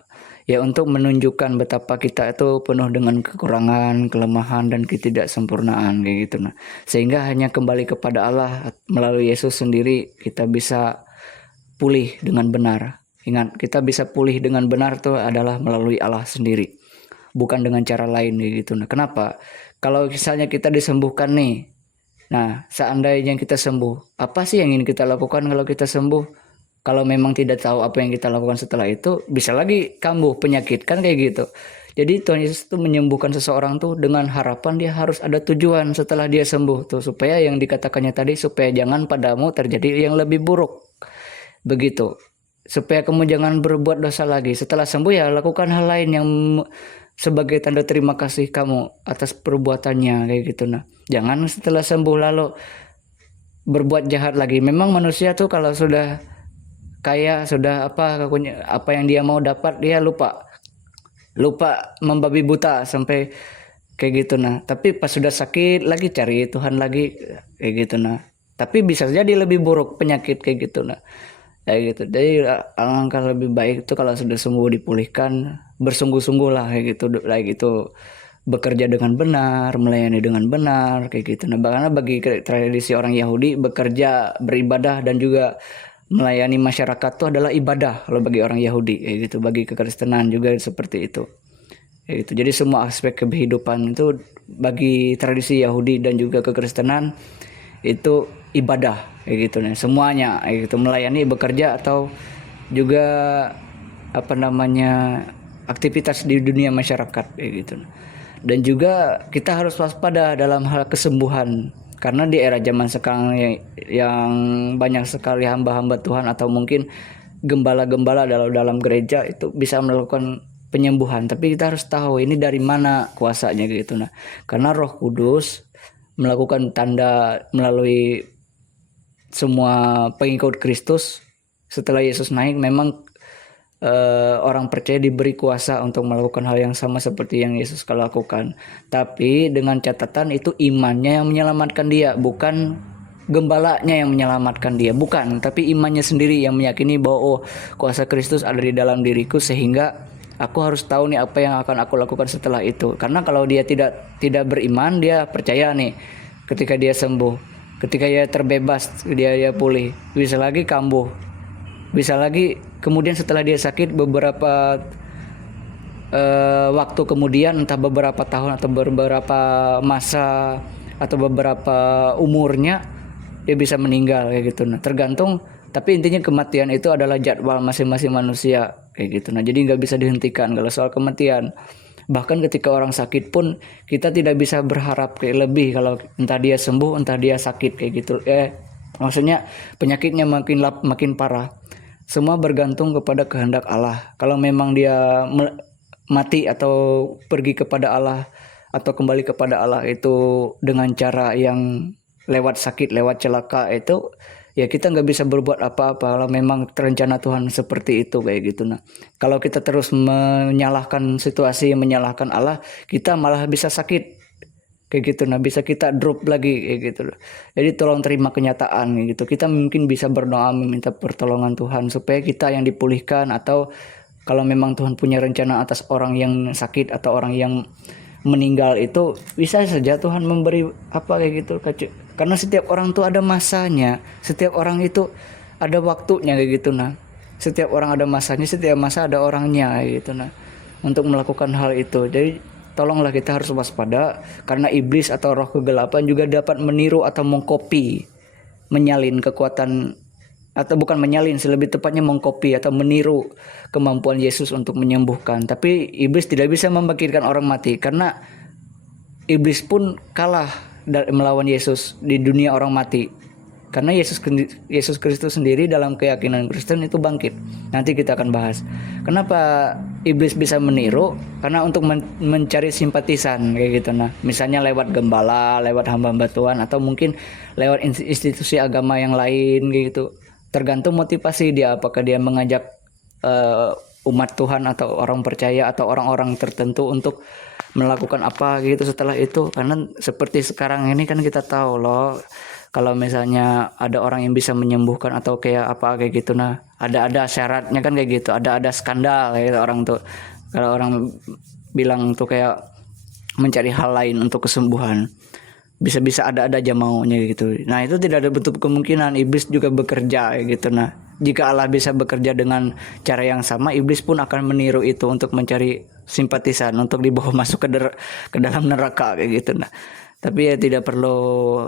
ya untuk menunjukkan betapa kita itu penuh dengan kekurangan, kelemahan, dan ketidaksempurnaan kayak gitu. Nah, sehingga hanya kembali kepada Allah melalui Yesus sendiri kita bisa pulih dengan benar. Ingat, kita bisa pulih dengan benar itu adalah melalui Allah sendiri, bukan dengan cara lain kayak gitu. Nah, kenapa? Kalau misalnya kita disembuhkan nih, nah seandainya kita sembuh, apa sih yang ingin kita lakukan kalau kita sembuh? Kalau memang tidak tahu apa yang kita lakukan setelah itu, bisa lagi kambuh penyakit kan kayak gitu. Jadi Tuhan Yesus tuh menyembuhkan seseorang tuh dengan harapan dia harus ada tujuan setelah dia sembuh tuh, supaya yang dikatakannya tadi, supaya jangan padamu terjadi yang lebih buruk. Begitu. Supaya kamu jangan berbuat dosa lagi. Setelah sembuh ya lakukan hal lain yang sebagai tanda terima kasih kamu atas perbuatannya kayak gitu. Nah, jangan setelah sembuh lalu berbuat jahat lagi. Memang manusia tuh kalau sudah kaya, sudah apa yang dia mau dapat, dia lupa membabi buta sampai kayak gitu. Nah, tapi pas sudah sakit lagi cari Tuhan lagi kayak gitu. Nah, tapi bisa jadi lebih buruk penyakit kayak gitu. Nah, kayak gitu. Jadi alangkah lebih baik itu kalau sudah sembuh dipulihkan, bersungguh-sungguh lah kayak gitu, bekerja dengan benar, melayani dengan benar kayak gitu. Nah, karena bagi tradisi orang Yahudi, bekerja, beribadah, dan juga melayani masyarakat itu adalah ibadah kalau bagi orang Yahudi kayak gitu. Bagi kekristenan juga seperti itu kayak gitu. Jadi semua aspek kehidupan itu bagi tradisi Yahudi dan juga kekristenan itu ibadah kayak gitu. Nah, semuanya kayak gitu, melayani, bekerja, atau juga aktivitas di dunia masyarakat kayak gitu. Dan juga kita harus waspada dalam hal kesembuhan, karena di era zaman sekarang yang banyak sekali hamba-hamba Tuhan atau mungkin gembala-gembala dalam gereja itu bisa melakukan penyembuhan, tapi kita harus tahu ini dari mana kuasanya gitu. Nah, karena Roh Kudus melakukan tanda melalui semua pengikut Kristus setelah Yesus naik memang orang percaya diberi kuasa untuk melakukan hal yang sama seperti yang Yesus lakukan. Tapi dengan catatan itu imannya yang menyelamatkan dia, bukan gembalanya yang menyelamatkan dia, bukan, tapi imannya sendiri yang meyakini bahwa oh, kuasa Kristus ada di dalam diriku sehingga aku harus tahu nih apa yang akan aku lakukan setelah itu. Karena kalau dia tidak beriman, dia percaya nih ketika dia sembuh, ketika dia terbebas, dia pulih, bisa lagi kambuh, bisa lagi kemudian setelah dia sakit beberapa waktu kemudian, entah beberapa tahun atau beberapa masa atau beberapa umurnya, dia bisa meninggal kayak gitu. Nah, tergantung, tapi intinya kematian itu adalah jadwal masing-masing manusia kayak gitu. Nah, jadi nggak bisa dihentikan kalau soal kematian. Bahkan ketika orang sakit pun kita tidak bisa berharap kayak lebih kalau entah dia sembuh, entah dia sakit kayak gitu. Maksudnya penyakitnya makin parah. Semua bergantung kepada kehendak Allah. Kalau memang dia mati atau pergi kepada Allah atau kembali kepada Allah itu dengan cara yang lewat sakit, lewat celaka, itu ya kita nggak bisa berbuat apa-apa kalau memang terencana Tuhan seperti itu kayak gitu. Nah, kalau kita terus menyalahkan situasi, menyalahkan Allah, kita malah bisa sakit kayak gitu. Nah, bisa kita drop lagi kayak gitu. Jadi tolong terima kenyataan kayak gitu. Kita mungkin bisa berdoa meminta pertolongan Tuhan supaya kita yang dipulihkan, atau kalau memang Tuhan punya rencana atas orang yang sakit atau orang yang meninggal, itu bisa saja Tuhan memberi apa kayak gitu. Karena setiap orang tuh ada masanya, setiap orang itu ada waktunya kayak gitu. Nah, setiap orang ada masanya, setiap masa ada orangnya kayak gitu. Nah, untuk melakukan hal itu, jadi tolonglah kita harus waspada, karena iblis atau roh kegelapan juga dapat meniru atau mengcopy, menyalin kekuatan, atau bukan menyalin, lebih tepatnya mengcopy atau meniru kemampuan Yesus untuk menyembuhkan. Tapi iblis tidak bisa membangkitkan orang mati, karena iblis pun kalah melawan Yesus di dunia orang mati. Karena Yesus Kristus sendiri dalam keyakinan Kristen itu bangkit. Nanti kita akan bahas. Kenapa iblis bisa meniru? Karena untuk mencari simpatisan kayak gitu. Nah, misalnya lewat gembala, lewat hamba-hamba Tuhan, atau mungkin lewat institusi agama yang lain gitu. Tergantung motivasi dia, apakah dia mengajak umat Tuhan atau orang percaya atau orang-orang tertentu untuk melakukan apa gitu setelah itu. Karena seperti sekarang ini kan kita tahu loh, kalau misalnya ada orang yang bisa menyembuhkan atau kayak apa kayak gitu, nah ada syaratnya kan kayak gitu, ada skandal kayak gitu. Orang tuh kalau orang bilang tuh kayak mencari hal lain untuk kesembuhan, bisa ada aja maunya gitu. Nah, itu tidak ada bentuk kemungkinan iblis juga bekerja gitu. Nah, jika Allah bisa bekerja dengan cara yang sama, iblis pun akan meniru itu untuk mencari simpatisan, untuk dibawa masuk ke dalam neraka kayak gitu. Nah, tapi ya tidak perlu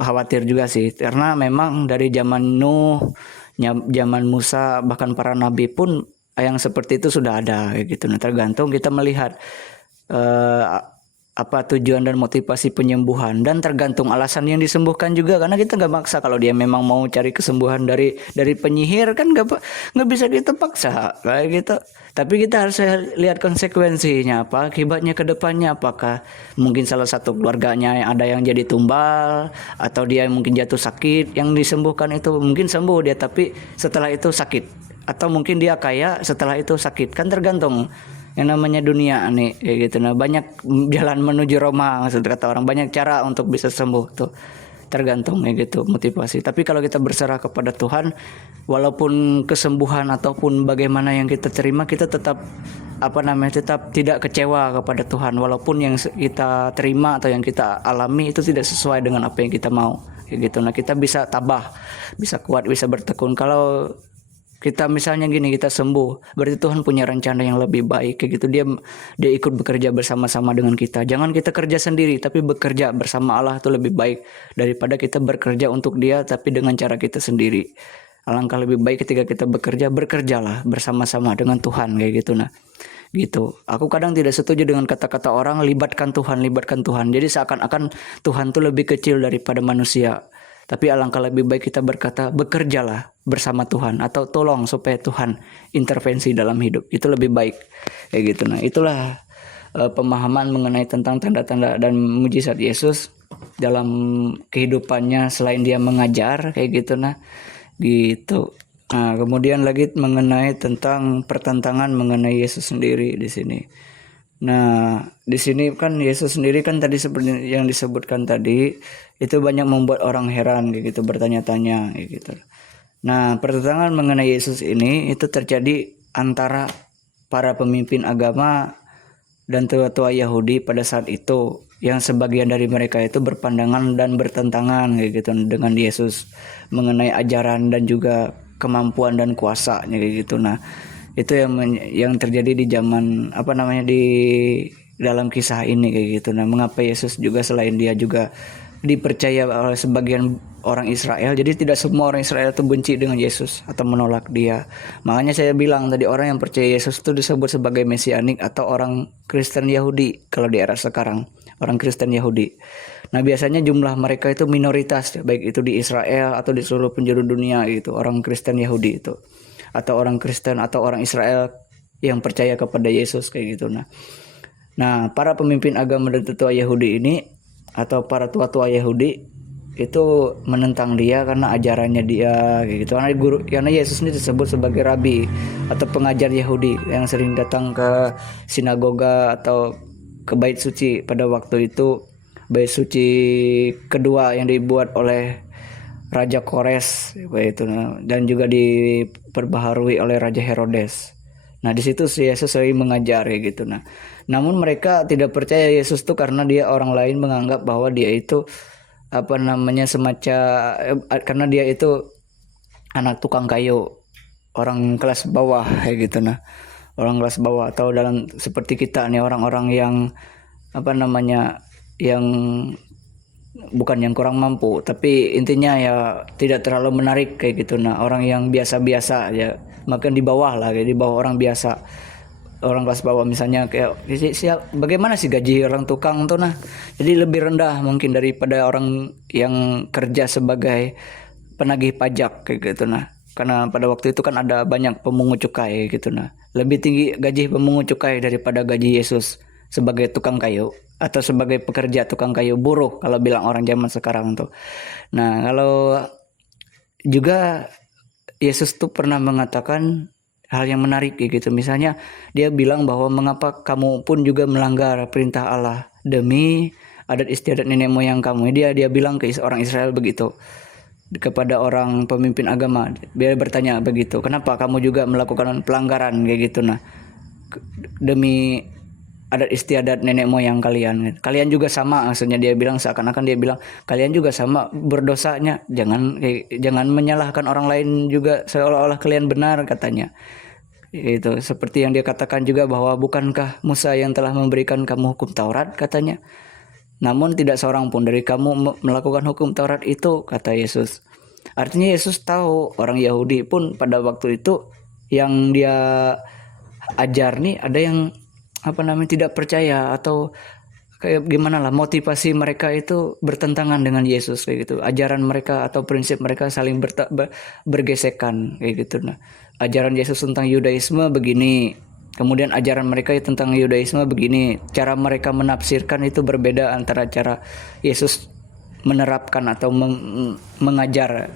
khawatir juga sih, karena memang dari zaman Nuh, zaman Musa, bahkan para nabi pun yang seperti itu sudah ada kayak gitu. Nah, tergantung kita melihat apa tujuan dan motivasi penyembuhan, dan tergantung alasan yang disembuhkan juga. Karena kita nggak maksa, kalau dia memang mau cari kesembuhan dari penyihir kan nggak bisa kita paksa kayak gitu. Tapi kita harus lihat konsekuensinya, apa akibatnya ke depannya. Apakah mungkin salah satu keluarganya ada yang jadi tumbal, atau dia mungkin jatuh sakit, yang disembuhkan itu mungkin sembuh dia tapi setelah itu sakit, atau mungkin dia kaya setelah itu sakit. Kan tergantung yang namanya dunia nih kayak gitu. Nah, banyak jalan menuju Roma, maksud kata orang, banyak cara untuk bisa sembuh tuh, tergantung ya gitu motivasi. Tapi kalau kita berserah kepada Tuhan, walaupun kesembuhan ataupun bagaimana yang kita terima, kita tetap tetap tidak kecewa kepada Tuhan, walaupun yang kita terima atau yang kita alami itu tidak sesuai dengan apa yang kita mau kayak gitu. Nah, kita bisa tabah, bisa kuat, bisa bertekun. Kalau kita misalnya gini, kita sembuh, berarti Tuhan punya rencana yang lebih baik kayak gitu. Dia ikut bekerja bersama-sama dengan kita. Jangan kita kerja sendiri, tapi bekerja bersama Allah itu lebih baik daripada kita bekerja untuk Dia tapi dengan cara kita sendiri. Alangkah lebih baik ketika kita bekerjalah bersama-sama dengan Tuhan kayak gitu. Nah, gitu. Aku kadang tidak setuju dengan kata-kata orang libatkan Tuhan. Jadi seakan-akan Tuhan tuh lebih kecil daripada manusia. Tapi alangkah lebih baik kita berkata bekerjalah bersama Tuhan, atau tolong supaya Tuhan intervensi dalam hidup. Itu lebih baik kayak gitu. Nah, itulah pemahaman mengenai tentang tanda-tanda dan mujizat Yesus dalam kehidupannya selain dia mengajar kayak gitu. Nah, gitu. Nah, kemudian lagi mengenai tentang pertentangan mengenai Yesus sendiri di sini. Nah, di sini kan Yesus sendiri kan tadi seperti yang disebutkan tadi itu banyak membuat orang heran kayak gitu, bertanya-tanya kayak gitu. Nah, pertentangan mengenai Yesus ini itu terjadi antara para pemimpin agama dan tua-tua Yahudi pada saat itu, yang sebagian dari mereka itu berpandangan dan bertentangan kayak gitu dengan Yesus mengenai ajaran dan juga kemampuan dan kuasanya kayak gitu. Nah, itu yang terjadi di zaman di dalam kisah ini kayak gitu. Nah, mengapa Yesus juga selain dia juga dipercaya oleh sebagian orang Israel, jadi tidak semua orang Israel itu benci dengan Yesus atau menolak dia. Makanya saya bilang tadi, orang yang percaya Yesus itu disebut sebagai mesianik atau orang Kristen Yahudi kalau di era sekarang, orang Kristen Yahudi. Nah, biasanya jumlah mereka itu minoritas, baik itu di Israel atau di seluruh penjuru dunia gitu, orang Kristen Yahudi itu, atau orang Kristen atau orang Israel yang percaya kepada Yesus kayak gitu. Nah, para pemimpin agama dan tetua Yahudi ini atau para tua-tua Yahudi itu menentang dia karena ajarannya dia kayak gitu. Karena Yesus ini disebut sebagai rabi atau pengajar Yahudi yang sering datang ke sinagoga atau ke bait suci pada waktu itu, bait suci kedua yang dibuat oleh Raja Kores itu, dan juga diperbaharui oleh Raja Herodes. Nah, di situ Yesus sering mengajar gitu. Nah, namun mereka tidak percaya Yesus tuh karena dia orang lain menganggap bahwa dia itu semacam karena dia itu anak tukang kayu, orang kelas bawah kayak gitu. Nah, orang kelas bawah atau dalam seperti kita nih, orang-orang yang yang bukan yang kurang mampu, tapi intinya ya tidak terlalu menarik kayak gitu. Nah, orang yang biasa-biasa ya, makan di bawah lah, kayak di bawah orang biasa, orang kelas bawah misalnya kayak bagaimana sih gaji orang tukang tuh. Nah, jadi lebih rendah mungkin daripada orang yang kerja sebagai penagih pajak kayak gitu. Nah, karena pada waktu itu kan ada banyak pemungut cukai gitu. Nah, lebih tinggi gaji pemungut cukai daripada gaji Yesus sebagai tukang kayu atau sebagai pekerja tukang kayu, buruh kalau bilang orang zaman sekarang tuh. Nah, kalau juga Yesus tuh pernah mengatakan hal yang menarik kayak gitu. Misalnya dia bilang bahwa mengapa kamu pun juga melanggar perintah Allah demi adat istiadat nenek moyang kamu. Dia bilang ke orang Israel begitu, kepada orang pemimpin agama. Dia bertanya begitu, kenapa kamu juga melakukan pelanggaran kayak gitu. Nah, demi adat istiadat nenek moyang kalian juga sama, maksudnya dia bilang, seakan-akan dia bilang kalian juga sama berdosanya, jangan menyalahkan orang lain juga seolah-olah kalian benar katanya. Itu seperti yang dia katakan juga bahwa bukankah Musa yang telah memberikan kamu hukum Taurat katanya, namun tidak seorang pun dari kamu melakukan hukum Taurat itu, kata Yesus. Artinya Yesus tahu orang Yahudi pun pada waktu itu yang dia ajar nih ada yang tidak percaya, atau kayak gimana lah, motivasi mereka itu bertentangan dengan Yesus kayak gitu. Ajaran mereka atau prinsip mereka saling bergesekan kayak gitu. Nah, ajaran Yesus tentang Yudaisme begini, kemudian ajaran mereka tentang Yudaisme begini. Cara mereka menafsirkan itu berbeda antara cara Yesus menerapkan atau mengajar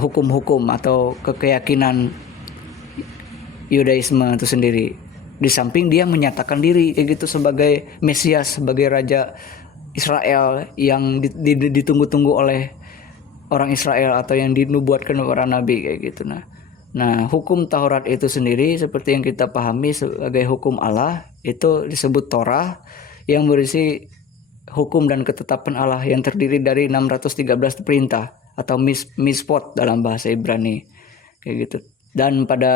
hukum-hukum atau keyakinan Yudaisme itu sendiri. Di samping dia menyatakan diri kayak gitu sebagai Mesias, sebagai Raja Israel yang ditunggu-tunggu oleh orang Israel atau yang dinubuatkan para nabi kayak gitu. Nah, hukum Taurat itu sendiri seperti yang kita pahami sebagai hukum Allah itu disebut Torah, yang berisi hukum dan ketetapan Allah yang terdiri dari 613 perintah atau mispot dalam bahasa Ibrani kayak gitu. Dan pada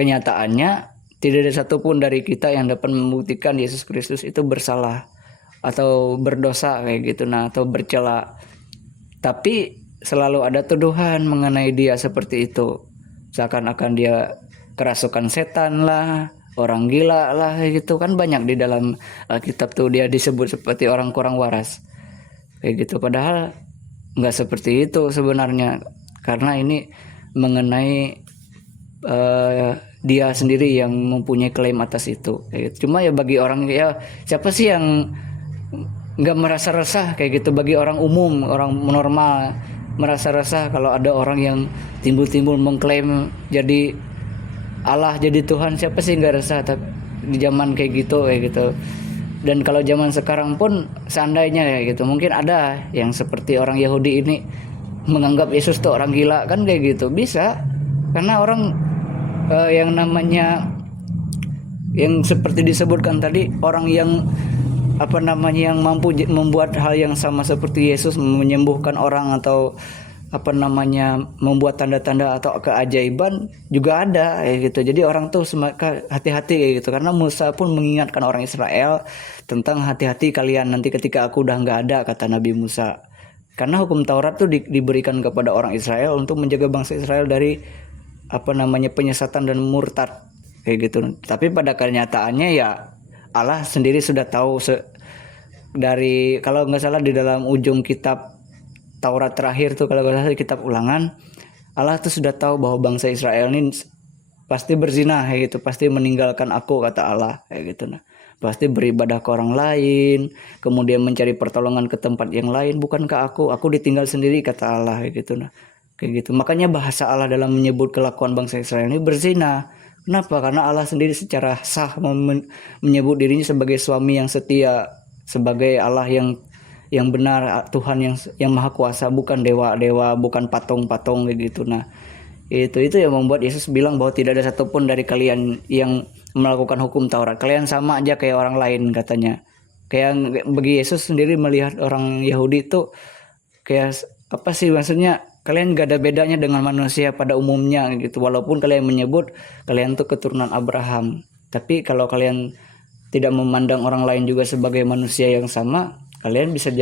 kenyataannya tidak ada satupun dari kita yang dapat membuktikan Yesus Kristus itu bersalah atau berdosa kayak gitu, atau bercela. Tapi selalu ada tuduhan mengenai dia seperti itu, seakan-akan dia kerasukan setan lah, orang gila lah kayak gitu kan. Banyak di dalam kitab tuh dia disebut seperti orang kurang waras kayak gitu, padahal nggak seperti itu sebenarnya, karena ini mengenai dia sendiri yang mempunyai klaim atas itu kayak gitu. Cuma ya bagi orang, ya siapa sih yang nggak merasa resah kayak gitu, bagi orang umum, orang normal merasa resah kalau ada orang yang timbul-timbul mengklaim jadi Allah, jadi Tuhan. Siapa sih nggak resah di zaman kayak gitu. Dan kalau zaman sekarang pun seandainya ya gitu, mungkin ada yang seperti orang Yahudi ini menganggap Yesus tuh orang gila kan kayak gitu, bisa. Karena orang yang namanya yang seperti disebutkan tadi, orang yang yang mampu membuat hal yang sama seperti Yesus, menyembuhkan orang atau membuat tanda-tanda atau keajaiban juga ada gitu. Jadi orang tuh hati-hati gitu, karena Musa pun mengingatkan orang Israel tentang hati-hati kalian nanti ketika aku udah nggak ada, kata Nabi Musa. Karena hukum Taurat tuh diberikan kepada orang Israel untuk menjaga bangsa Israel dari penyesatan dan murtad kayak gitu. Tapi pada kenyataannya ya Allah sendiri sudah tahu dari, kalau nggak salah di dalam ujung kitab Taurat terakhir tuh, kalau nggak salah kitab Ulangan, Allah tuh sudah tahu bahwa bangsa Israel ini pasti berzina kayak gitu, pasti meninggalkan aku, kata Allah kayak gitu. Nah, pasti beribadah ke orang lain, kemudian mencari pertolongan ke tempat yang lain, bukan ke aku ditinggal sendiri, kata Allah kayak gitu. Nah, kayak gitu. Makanya bahasa Allah dalam menyebut kelakuan bangsa Israel ini berzina. Kenapa? Karena Allah sendiri secara sah menyebut dirinya sebagai suami yang setia, sebagai Allah yang benar, Tuhan yang maha kuasa, bukan dewa-dewa, bukan patung-patung kayak gitu. Nah, itu yang membuat Yesus bilang bahwa tidak ada satupun dari kalian yang melakukan hukum Taurat. Kalian sama aja kayak orang lain, katanya. Kayak bagi Yesus sendiri melihat orang Yahudi itu kayak apa sih, maksudnya kalian gak ada bedanya dengan manusia pada umumnya gitu. Walaupun kalian menyebut kalian tuh keturunan Abraham, tapi kalau kalian tidak memandang orang lain juga sebagai manusia yang sama, kalian bisa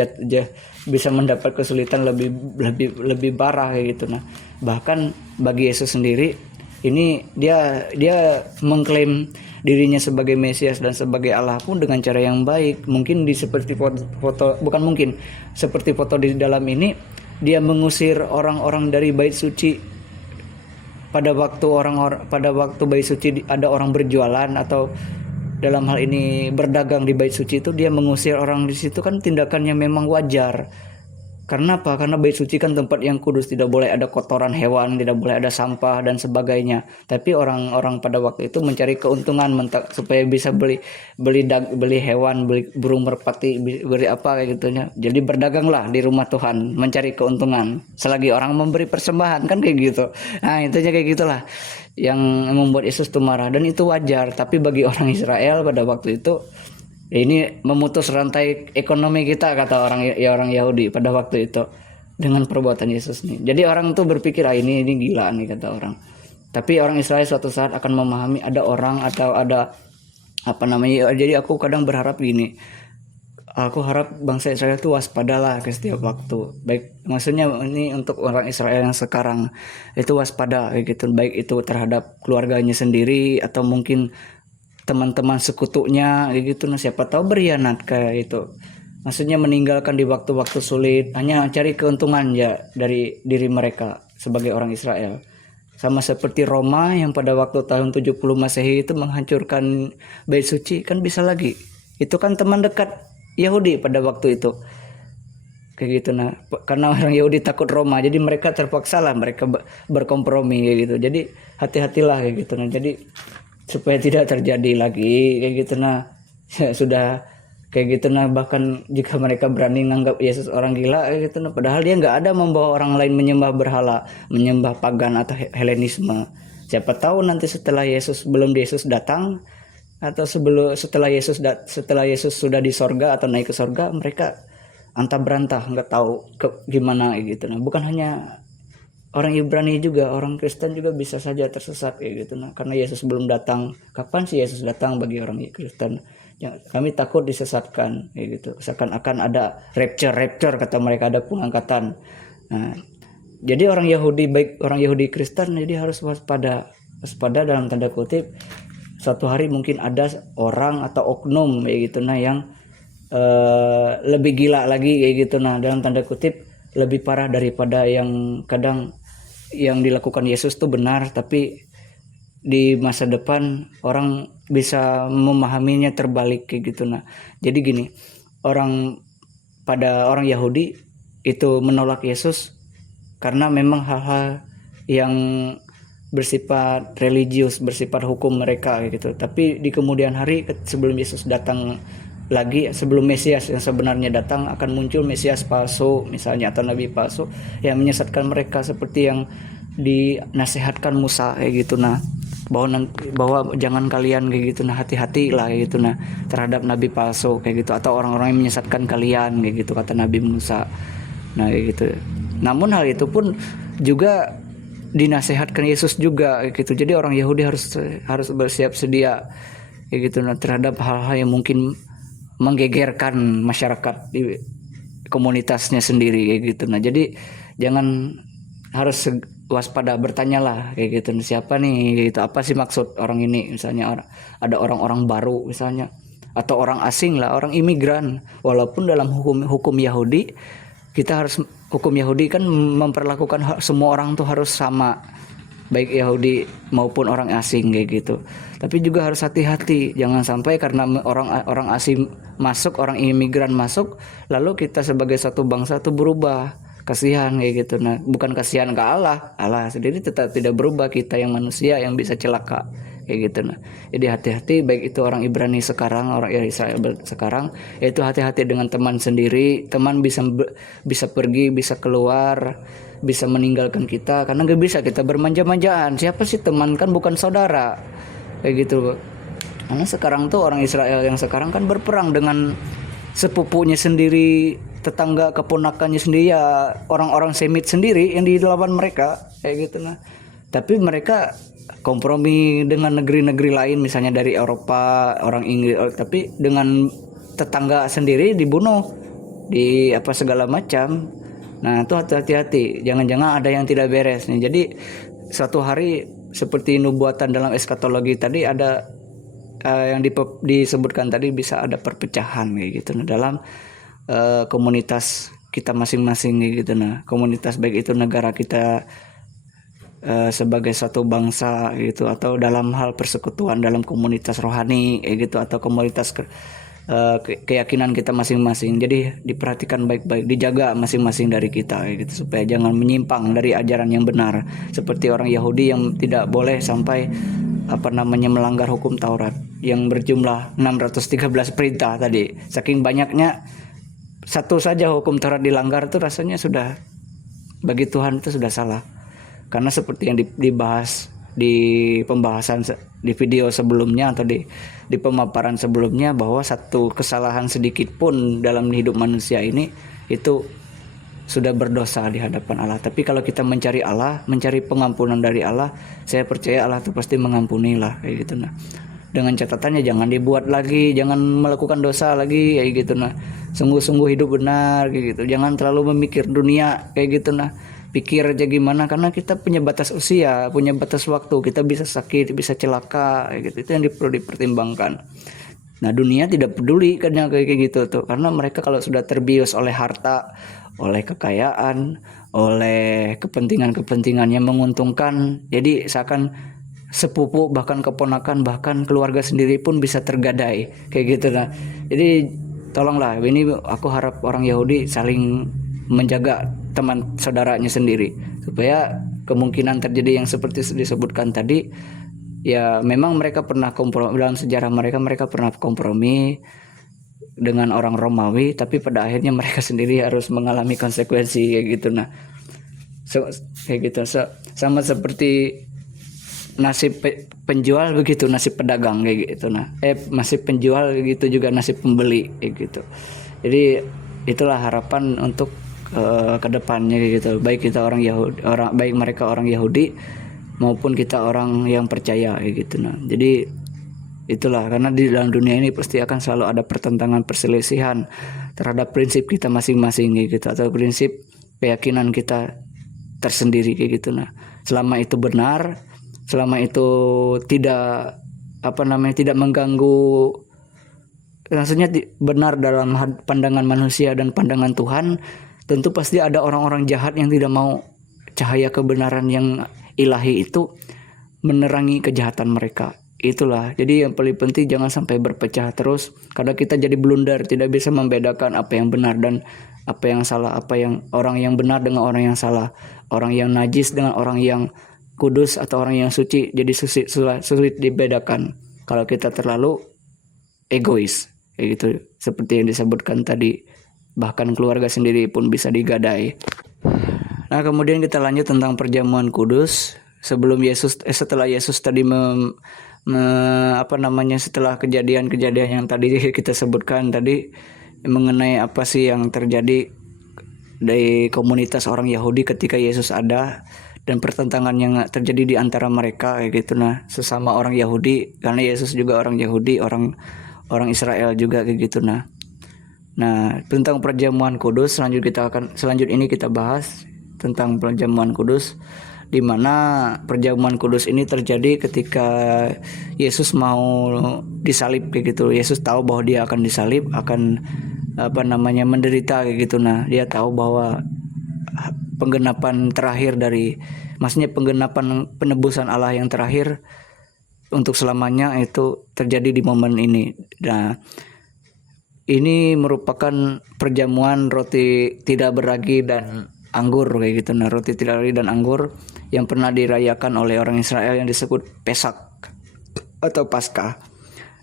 mendapat kesulitan lebih parah kayak gitu. Nah, bahkan bagi Yesus sendiri ini dia mengklaim dirinya sebagai Mesias dan sebagai Allah pun dengan cara yang baik. Mungkin seperti foto di dalam ini, dia mengusir orang-orang dari bait suci. Pada waktu bait suci ada orang berjualan atau dalam hal ini berdagang di bait suci itu, dia mengusir orang di situ kan tindakannya memang wajar. Karena apa? Karena bait suci kan tempat yang kudus, tidak boleh ada kotoran hewan, tidak boleh ada sampah dan sebagainya. Tapi orang-orang pada waktu itu mencari keuntungan supaya bisa beli hewan, beli burung merpati, beli apa kayak gitunya. Jadi berdaganglah di rumah Tuhan, mencari keuntungan selagi orang memberi persembahan kan kayak gitu. Nah, intinya kayak gitulah yang membuat Yesus tuh marah, dan itu wajar. Tapi bagi orang Israel pada waktu itu, ini memutus rantai ekonomi kita, kata orang Yahudi pada waktu itu dengan perbuatan Yesus nih. Jadi orang tuh berpikir ini gila nih, kata orang. Tapi orang Israel suatu saat akan memahami ada orang atau ada jadi aku kadang berharap gini. Aku harap bangsa Israel itu waspadalah ke setiap waktu. Baik, maksudnya ini untuk orang Israel yang sekarang itu waspada kayak gitu. Baik itu terhadap keluarganya sendiri atau mungkin teman-teman sekutunya kayak gitu. Nah, siapa tahu berkhianat kayak itu. Maksudnya meninggalkan di waktu-waktu sulit, hanya cari keuntungan ya dari diri mereka sebagai orang Israel. Sama seperti Roma yang pada waktu tahun 70 Masehi itu menghancurkan bait suci, kan bisa lagi. Itu kan teman dekat Yahudi pada waktu itu. Kayak gitu. Nah, karena orang Yahudi takut Roma, jadi mereka terpaksa lah mereka berkompromi kayak gitu. Jadi hati-hatilah kayak gitu. Nah, jadi supaya tidak terjadi lagi kayak gitu. Nah, sudah kayak gitu. Nah, bahkan jika mereka berani menganggap Yesus orang gila kayak gitu, nah, padahal dia nggak ada membawa orang lain menyembah berhala, menyembah pagan atau Helenisme. Siapa tahu nanti setelah Yesus datang atau setelah Yesus sudah di sorga atau naik ke sorga, mereka antah berantah nggak tahu gimana gitu. Nah, bukan hanya orang Ibrani juga, orang Kristen juga bisa saja tersesat kayak gitu. Nah, karena Yesus belum datang. Kapan sih Yesus datang bagi orang Kristen? Ya, kami takut disesatkan kayak gitu. Seakan-akan ada rapture kata mereka, ada pengangkatan. Nah, jadi orang Yahudi Kristen jadi harus waspada dalam tanda kutip. Suatu hari mungkin ada orang atau oknum kayak gitu yang lebih gila lagi kayak gitu. Nah, dalam tanda kutip lebih parah daripada yang kadang yang dilakukan Yesus tuh benar, tapi di masa depan orang bisa memahaminya terbalik kayak gitu. Nah, jadi gini, orang Yahudi itu menolak Yesus karena memang hal-hal yang bersifat religius, bersifat hukum mereka gitu. Tapi di kemudian hari sebelum Yesus datang lagi, sebelum Mesias yang sebenarnya datang, akan muncul Mesias palsu misalnya, atau nabi palsu yang menyesatkan mereka seperti yang dinasihatkan Musa kayak gitu. Nah, bahwa jangan kalian kayak gitu, nah hati-hati lah kayak gitu nah terhadap nabi palsu kayak gitu, atau orang-orang yang menyesatkan kalian kayak gitu, kata Nabi Musa. Nah kayak gitu. Namun hal itu pun juga dinasehatkan Yesus juga kayak gitu. Jadi orang Yahudi harus bersiap sedia kayak gitu nah terhadap hal-hal yang mungkin menggegerkan masyarakat di komunitasnya sendiri kayak gitu. Nah, jadi jangan, harus waspada, bertanyalah kayak gitu, siapa nih kayak gitu, apa sih maksud orang ini, misalnya ada orang-orang baru misalnya, atau orang asing lah, orang imigran. Walaupun dalam hukum Yahudi, kita harus, hukum Yahudi kan memperlakukan semua orang tuh harus sama, baik Yahudi maupun orang asing kayak gitu. Tapi juga harus hati-hati, jangan sampai karena orang asing masuk, orang imigran masuk, lalu kita sebagai satu bangsa tuh berubah. Kasihan kayak gitu. Nah, bukan kasihan ke Allah, Allah sendiri tetap tidak berubah, kita yang manusia yang bisa celaka kayak gitu. Nah, jadi hati-hati, baik itu orang Ibrani sekarang, orang Israel sekarang, yaitu hati-hati dengan teman sendiri. Teman bisa pergi, bisa keluar, bisa meninggalkan kita, karena gak bisa kita bermanja-manjaan. Siapa sih teman, kan bukan saudara kayak gitu. Karena sekarang tuh orang Israel yang sekarang kan berperang dengan sepupunya sendiri, tetangga, keponakannya sendiri, ya orang-orang Semit sendiri yang dilawan mereka kayak gitu. Nah, tapi mereka kompromi dengan negeri-negeri lain, misalnya dari Eropa, orang Inggris, tapi dengan tetangga sendiri dibunuh, di apa segala macam. Nah, itu hati-hati, jangan-jangan ada yang tidak beres nih. Jadi suatu hari seperti nubuatan dalam eskatologi tadi, ada yang disebutkan tadi, bisa ada perpecahan kayak gitu. Nah, dalam komunitas kita masing-masing gitu. Nah, komunitas baik itu negara kita sebagai satu bangsa gitu, atau dalam hal persekutuan dalam komunitas rohani gitu, atau komunitas keyakinan kita masing-masing. Jadi diperhatikan baik-baik, dijaga masing-masing dari kita gitu, supaya jangan menyimpang dari ajaran yang benar, seperti orang Yahudi yang tidak boleh sampai melanggar hukum Taurat yang berjumlah 613 perintah tadi. Saking banyaknya, satu saja hukum Taurat dilanggar tuh rasanya sudah, bagi Tuhan itu sudah salah. Karena seperti yang dibahas di pembahasan di video sebelumnya, atau di pemaparan sebelumnya, bahwa satu kesalahan sedikit pun dalam hidup manusia ini itu sudah berdosa di hadapan Allah. Tapi kalau kita mencari Allah, mencari pengampunan dari Allah, saya percaya Allah itu pasti mengampuni lah kayak gitu. Nah, dengan catatannya jangan dibuat lagi, jangan melakukan dosa lagi kayak gitu. Nah, sungguh-sungguh hidup benar kayak gitu. Jangan terlalu memikir dunia kayak gitu. Nah, pikir aja gimana, karena kita punya batas usia, punya batas waktu, kita bisa sakit, bisa celaka kayak gitu. Itu yang perlu dipertimbangkan. Nah, dunia tidak peduli karena kayak gitu tuh, karena mereka kalau sudah terbius oleh harta, oleh kekayaan, oleh kepentingan-kepentingan yang menguntungkan, jadi seakan sepupu, bahkan keponakan, bahkan keluarga sendiri pun bisa tergadai kayak gitu. Nah, jadi tolonglah, ini aku harap orang Yahudi saling menjaga teman saudaranya sendiri, supaya kemungkinan terjadi yang seperti disebutkan tadi, ya memang mereka pernah kompromi, dalam sejarah mereka pernah kompromi dengan orang Romawi, tapi pada akhirnya mereka sendiri harus mengalami konsekuensi kayak gitu. Nah, kayak gitu, sama seperti nasib penjual begitu, nasib pedagang kayak gitu. Nah, nasib penjual gitu juga nasib pembeli kayak gitu. Jadi itulah harapan untuk kedepannya kayak gitu. Baik kita orang Yahudi, baik mereka orang Yahudi maupun kita orang yang percaya kayak gitu. Nah, jadi itulah, karena di dalam dunia ini pasti akan selalu ada pertentangan, perselisihan terhadap prinsip kita masing-masing kayak gitu, atau prinsip keyakinan kita tersendiri kayak gitu. Nah, selama itu benar, selama itu tidak tidak mengganggu, maksudnya benar dalam pandangan manusia dan pandangan Tuhan, tentu pasti ada orang-orang jahat yang tidak mau cahaya kebenaran yang ilahi itu menerangi kejahatan mereka. Itulah, jadi yang paling penting jangan sampai berpecah terus, karena kita jadi blunder, tidak bisa membedakan apa yang benar dan apa yang salah, apa yang orang yang benar dengan orang yang salah, orang yang najis dengan orang yang kudus atau orang yang suci, jadi sulit dibedakan kalau kita terlalu egois kayak gitu, seperti yang disebutkan tadi, bahkan keluarga sendiri pun bisa digadai. Nah, kemudian kita lanjut tentang perjamuan kudus. Setelah Yesus tadi setelah kejadian-kejadian yang tadi kita sebutkan tadi mengenai apa sih yang terjadi dari komunitas orang Yahudi ketika Yesus ada, dan pertentangan yang terjadi di antara mereka kayak gitu, nah sesama orang Yahudi, karena Yesus juga orang Yahudi, orang Israel juga kayak gitu. Nah tentang perjamuan kudus selanjut ini kita bahas tentang perjamuan kudus, di mana perjamuan kudus ini terjadi ketika Yesus mau disalib kayak gitu. Yesus tahu bahwa dia akan disalib, akan menderita kayak gitu. Nah, dia tahu bahwa penggenapan penebusan Allah yang terakhir untuk selamanya itu terjadi di momen ini. Nah, ini merupakan perjamuan roti tidak beragi dan anggur kayak gitu. Nah, roti tidak beragi dan anggur yang pernah dirayakan oleh orang Israel yang disebut Pesak atau Paskah.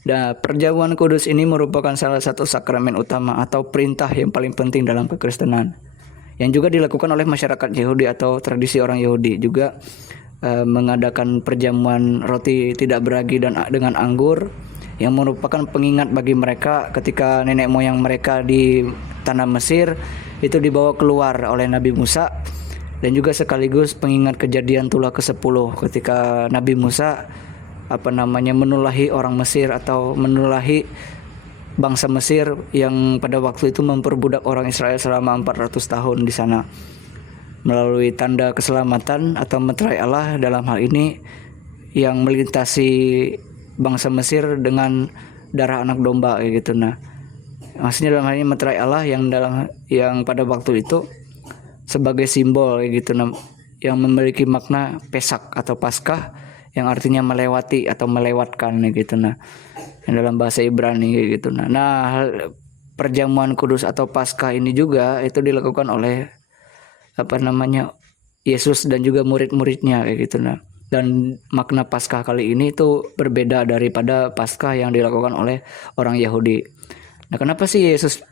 Nah, perjamuan kudus ini merupakan salah satu sakramen utama atau perintah yang paling penting dalam kekristenan, yang juga dilakukan oleh masyarakat Yahudi atau tradisi orang Yahudi. Juga mengadakan perjamuan roti tidak beragi dan dengan anggur, yang merupakan pengingat bagi mereka ketika nenek moyang mereka di tanah Mesir itu dibawa keluar oleh Nabi Musa, dan juga sekaligus pengingat kejadian tulah ke-10 ketika Nabi Musa menulahi orang Mesir atau menulahi bangsa Mesir yang pada waktu itu memperbudak orang Israel selama 400 tahun di sana, melalui tanda keselamatan atau meterai Allah dalam hal ini yang melintasi bangsa Mesir dengan darah anak domba kayak gitu. Nah, maksudnya dalam hal ini meterai Allah yang pada waktu itu sebagai simbol kayak gitu, yang memiliki makna Pesak atau Paskah, yang artinya melewati atau melewatkan gitu. Nah, yang dalam bahasa Ibrani kayak gitu. Nah, perjamuan kudus atau Paskah ini juga itu dilakukan oleh Yesus dan juga murid-muridnya kayak gitu. Nah, dan makna Paskah kali ini itu berbeda daripada Paskah yang dilakukan oleh orang Yahudi. Nah, kenapa sih Yesus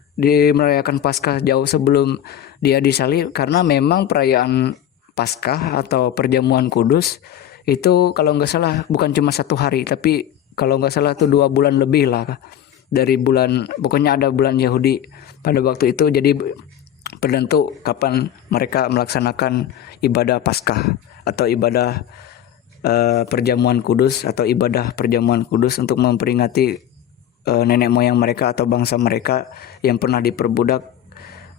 merayakan Paskah jauh sebelum dia disalib? Karena memang perayaan Paskah atau perjamuan kudus itu kalau nggak salah bukan cuma 1 hari, tapi kalau nggak salah tuh 2 bulan lebih lah dari bulan, pokoknya ada bulan Yahudi pada waktu itu, jadi penentu kapan mereka melaksanakan ibadah Paskah atau ibadah perjamuan kudus atau ibadah perjamuan kudus untuk memperingati nenek moyang mereka atau bangsa mereka yang pernah diperbudak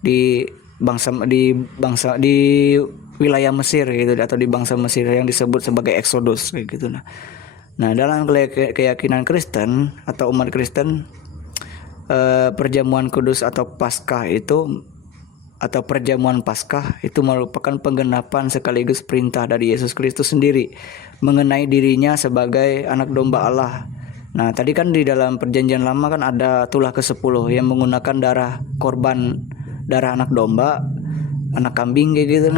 di wilayah Mesir gitu, atau di bangsa Mesir yang disebut sebagai Exodus kayak gitu. Nah, dalam keyakinan Kristen atau umat Kristen, perjamuan kudus atau Paskah itu atau perjamuan Paskah itu merupakan penggenapan sekaligus perintah dari Yesus Kristus sendiri mengenai dirinya sebagai anak domba Allah. Nah, tadi kan di dalam perjanjian lama kan ada tulah ke-10 yang menggunakan darah anak domba, anak kambing kayak gitu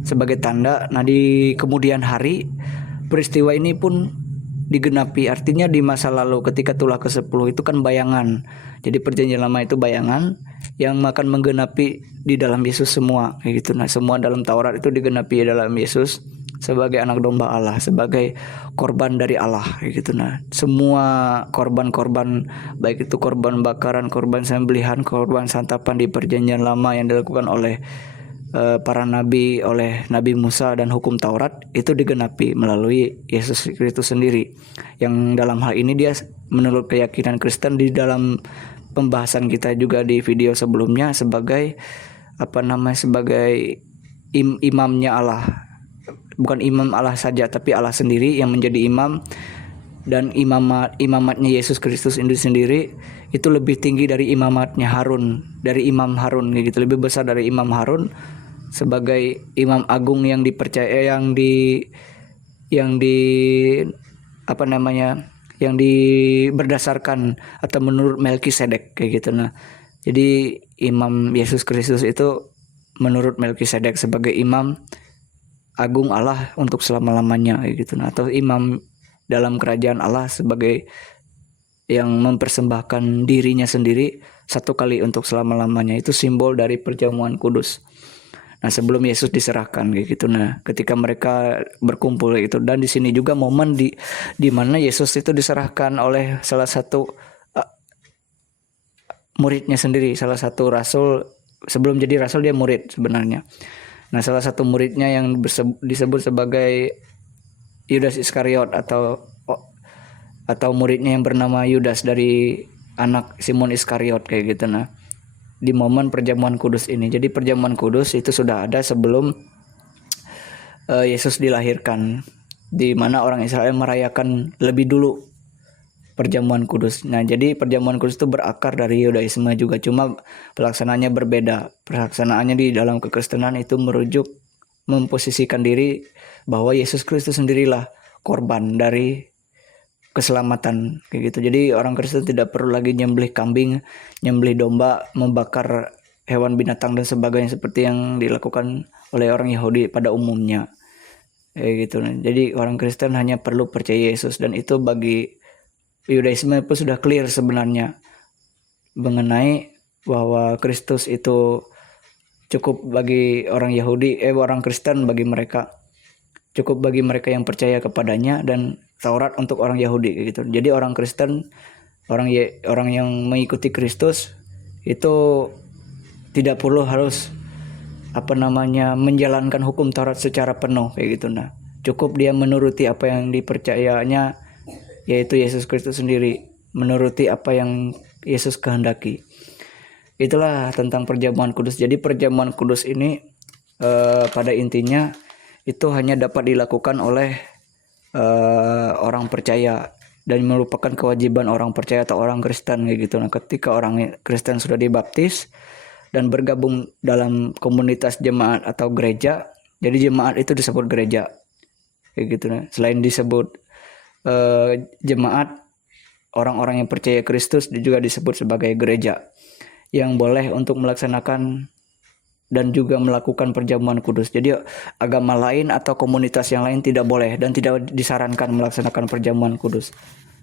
sebagai tanda. Nah, di kemudian hari peristiwa ini pun digenapi, artinya di masa lalu ketika tulah ke-10 itu kan bayangan. Jadi perjanjian lama itu bayangan yang akan menggenapi di dalam Yesus semua kayak gitu. Nah, semua dalam Taurat itu digenapi dalam Yesus sebagai anak domba Allah, sebagai korban dari Allah kayak gitu. Nah, semua korban-korban, baik itu korban bakaran, korban sembelihan, korban santapan di perjanjian lama yang dilakukan oleh para nabi, oleh Nabi Musa dan hukum Taurat, itu digenapi melalui Yesus Kristus sendiri, yang dalam hal ini dia menurut keyakinan Kristen di dalam pembahasan kita juga di video sebelumnya sebagai sebagai imamnya Allah. Bukan imam Allah saja, tapi Allah sendiri yang menjadi imam, dan imamatnya Yesus Kristus itu sendiri itu lebih tinggi dari imamatnya Harun, dari Imam Harun gitu, lebih besar dari Imam Harun sebagai imam agung yang dipercaya, yang berdasarkan atau menurut Melkisedek kayak gitu. Nah, jadi imam Yesus Kristus itu menurut Melkisedek sebagai imam agung Allah untuk selama-lamanya gitu. Nah, atau imam dalam kerajaan Allah sebagai yang mempersembahkan dirinya sendiri satu kali untuk selama-lamanya, itu simbol dari perjamuan kudus. Nah, sebelum Yesus diserahkan kayak gitu. Nah, ketika mereka berkumpul itu, dan di sini juga momen di mana Yesus itu diserahkan oleh salah satu muridnya sendiri, salah satu rasul. Sebelum jadi rasul dia murid sebenarnya. Nah, salah satu muridnya yang disebut sebagai Yudas Iskariot atau muridnya yang bernama Yudas dari anak Simon Iskariot kayak gitu. Nah, di momen perjamuan kudus ini. Jadi perjamuan kudus itu sudah ada sebelum Yesus dilahirkan, di mana orang Israel merayakan lebih dulu perjamuan kudus. Nah, jadi perjamuan kudus itu berakar dari Yudaisme juga, cuma pelaksanaannya berbeda. Pelaksanaannya di dalam kekristenan itu merujuk memposisikan diri bahwa Yesus Kristus sendirilah korban dari keselamatan kayak gitu. Jadi orang Kristen tidak perlu lagi nyembelih kambing, nyembelih domba, membakar hewan binatang dan sebagainya seperti yang dilakukan oleh orang Yahudi pada umumnya kayak gitu. Jadi orang Kristen hanya perlu percaya Yesus, dan itu bagi Yudaisme pun sudah clear sebenarnya mengenai bahwa Kristus itu cukup bagi orang Yahudi, orang Kristen, bagi mereka cukup bagi mereka yang percaya kepadanya, dan Taurat untuk orang Yahudi gitu. Jadi orang Kristen, orang yang mengikuti Kristus itu tidak perlu harus menjalankan hukum Taurat secara penuh kayak gitu. Nah, cukup dia menuruti apa yang dipercayanya, yaitu Yesus Kristus sendiri, menuruti apa yang Yesus kehendaki. Itulah tentang perjamuan kudus. Jadi perjamuan kudus ini pada intinya itu hanya dapat dilakukan oleh orang percaya dan merupakan kewajiban orang percaya atau orang Kristen kayak gitu. Nah, ketika orang Kristen sudah dibaptis dan bergabung dalam komunitas jemaat atau gereja, jadi jemaat itu disebut gereja kayak gitu. Nah, selain disebut jemaat, orang-orang yang percaya Kristus juga disebut sebagai gereja yang boleh untuk melaksanakan dan juga melakukan perjamuan kudus. Jadi agama lain atau komunitas yang lain tidak boleh dan tidak disarankan melaksanakan perjamuan kudus.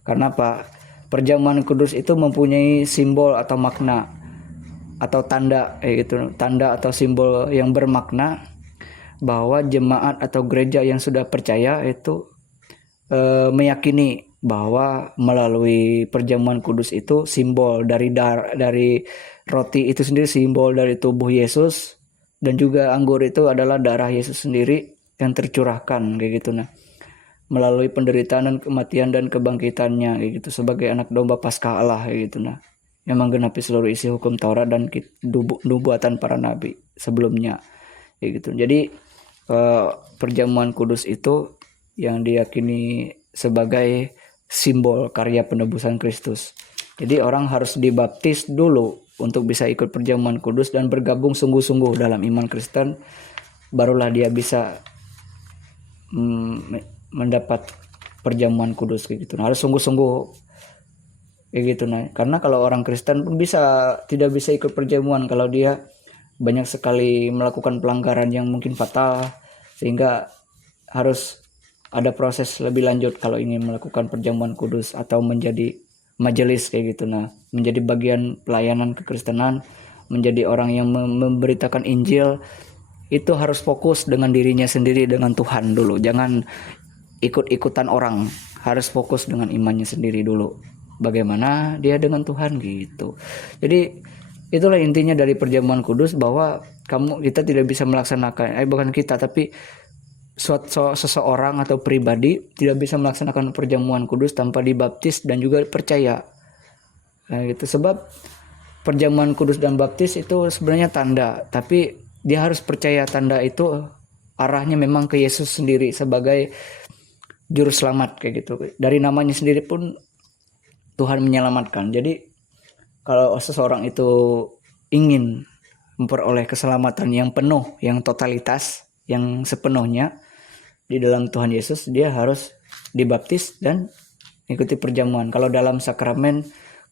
Karena apa? Perjamuan kudus itu mempunyai simbol atau makna atau tanda gitu, tanda atau simbol yang bermakna bahwa jemaat atau gereja yang sudah percaya itu meyakini bahwa melalui perjamuan kudus itu simbol dari roti itu sendiri simbol dari tubuh Yesus, dan juga anggur itu adalah darah Yesus sendiri yang tercurahkan kayak gitu. Nah, melalui penderitaan dan kematian dan kebangkitannya kayak gitu sebagai anak domba Paskah Allah kayak gitu. Nah, yang menggenapi seluruh isi hukum Taurat dan nubuatan para nabi sebelumnya kayak gitu. Jadi perjamuan kudus itu yang diyakini sebagai simbol karya penebusan Kristus. Jadi orang harus dibaptis dulu untuk bisa ikut perjamuan kudus dan bergabung sungguh-sungguh dalam iman Kristen, barulah dia bisa mendapat perjamuan kudus kayak gitu. Nah, harus sungguh-sungguh kayak gitu. Nah, karena kalau orang Kristen pun tidak bisa ikut perjamuan kalau dia banyak sekali melakukan pelanggaran yang mungkin fatal, sehingga harus ada proses lebih lanjut kalau ingin melakukan perjamuan kudus atau menjadi majelis kayak gitu. Nah, menjadi bagian pelayanan kekristenan, menjadi orang yang memberitakan Injil, itu harus fokus dengan dirinya sendiri, dengan Tuhan dulu. Jangan ikut-ikutan orang, harus fokus dengan imannya sendiri dulu. Bagaimana dia dengan Tuhan gitu. Jadi itulah intinya dari perjamuan kudus, bahwa kita tidak bisa melaksanakan, bukan kita tapi seseorang atau pribadi tidak bisa melaksanakan perjamuan kudus tanpa dibaptis dan juga percaya. Nah, gitu. Sebab perjamuan kudus dan baptis itu sebenarnya tanda, tapi dia harus percaya tanda itu arahnya memang ke Yesus sendiri sebagai juru selamat kayak gitu. Dari namanya sendiri pun Tuhan menyelamatkan. Jadi kalau seseorang itu ingin memperoleh keselamatan yang penuh, yang totalitas, yang sepenuhnya di dalam Tuhan Yesus, dia harus dibaptis dan ikuti perjamuan. Kalau dalam sakramen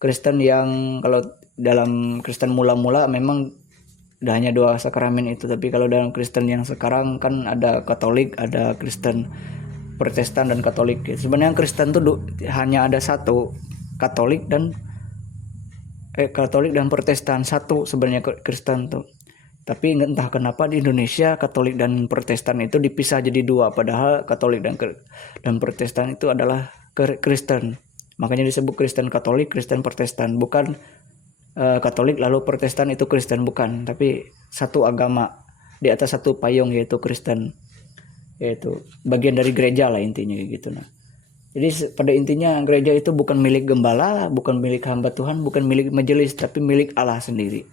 Kristen yang kalau dalam Kristen mula-mula memang hanya 2 sakramen itu, tapi kalau dalam Kristen yang sekarang kan ada Katolik, ada Kristen Protestan dan Katolik. Sebenarnya Kristen tuh hanya ada satu, Katolik dan Protestan, satu sebenarnya Kristen tuh. Tapi entah kenapa di Indonesia Katolik dan Protestan itu dipisah jadi 2, padahal Katolik dan Protestan itu adalah Kristen. Makanya disebut Kristen Katolik, Kristen Protestan, bukan Katolik lalu Protestan itu Kristen, bukan, tapi satu agama di atas satu payung yaitu Kristen, yaitu bagian dari gereja lah intinya gitu. Nah, jadi pada intinya gereja itu bukan milik gembala, bukan milik hamba Tuhan, bukan milik majelis, tapi milik Allah sendiri.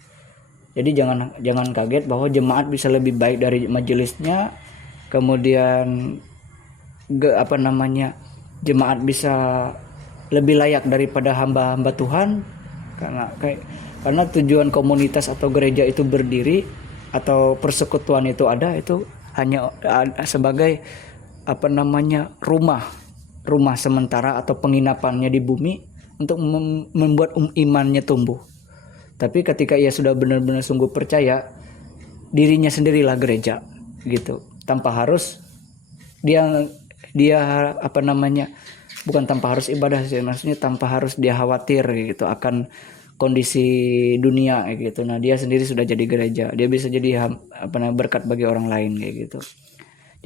Jadi jangan kaget bahwa jemaat bisa lebih baik dari majelisnya, kemudian jemaat bisa lebih layak daripada hamba-hamba Tuhan, karena tujuan komunitas atau gereja itu berdiri atau persekutuan itu ada, itu hanya sebagai rumah sementara atau penginapannya di bumi untuk membuat imannya tumbuh. Tapi ketika ia sudah benar-benar sungguh percaya, dirinya sendirilah gereja gitu, tanpa harus dia bukan tanpa harus ibadah sih, maksudnya tanpa harus dia khawatir gitu akan kondisi dunia kayak gitu. Nah, dia sendiri sudah jadi gereja, dia bisa jadi berkat bagi orang lain kayak gitu.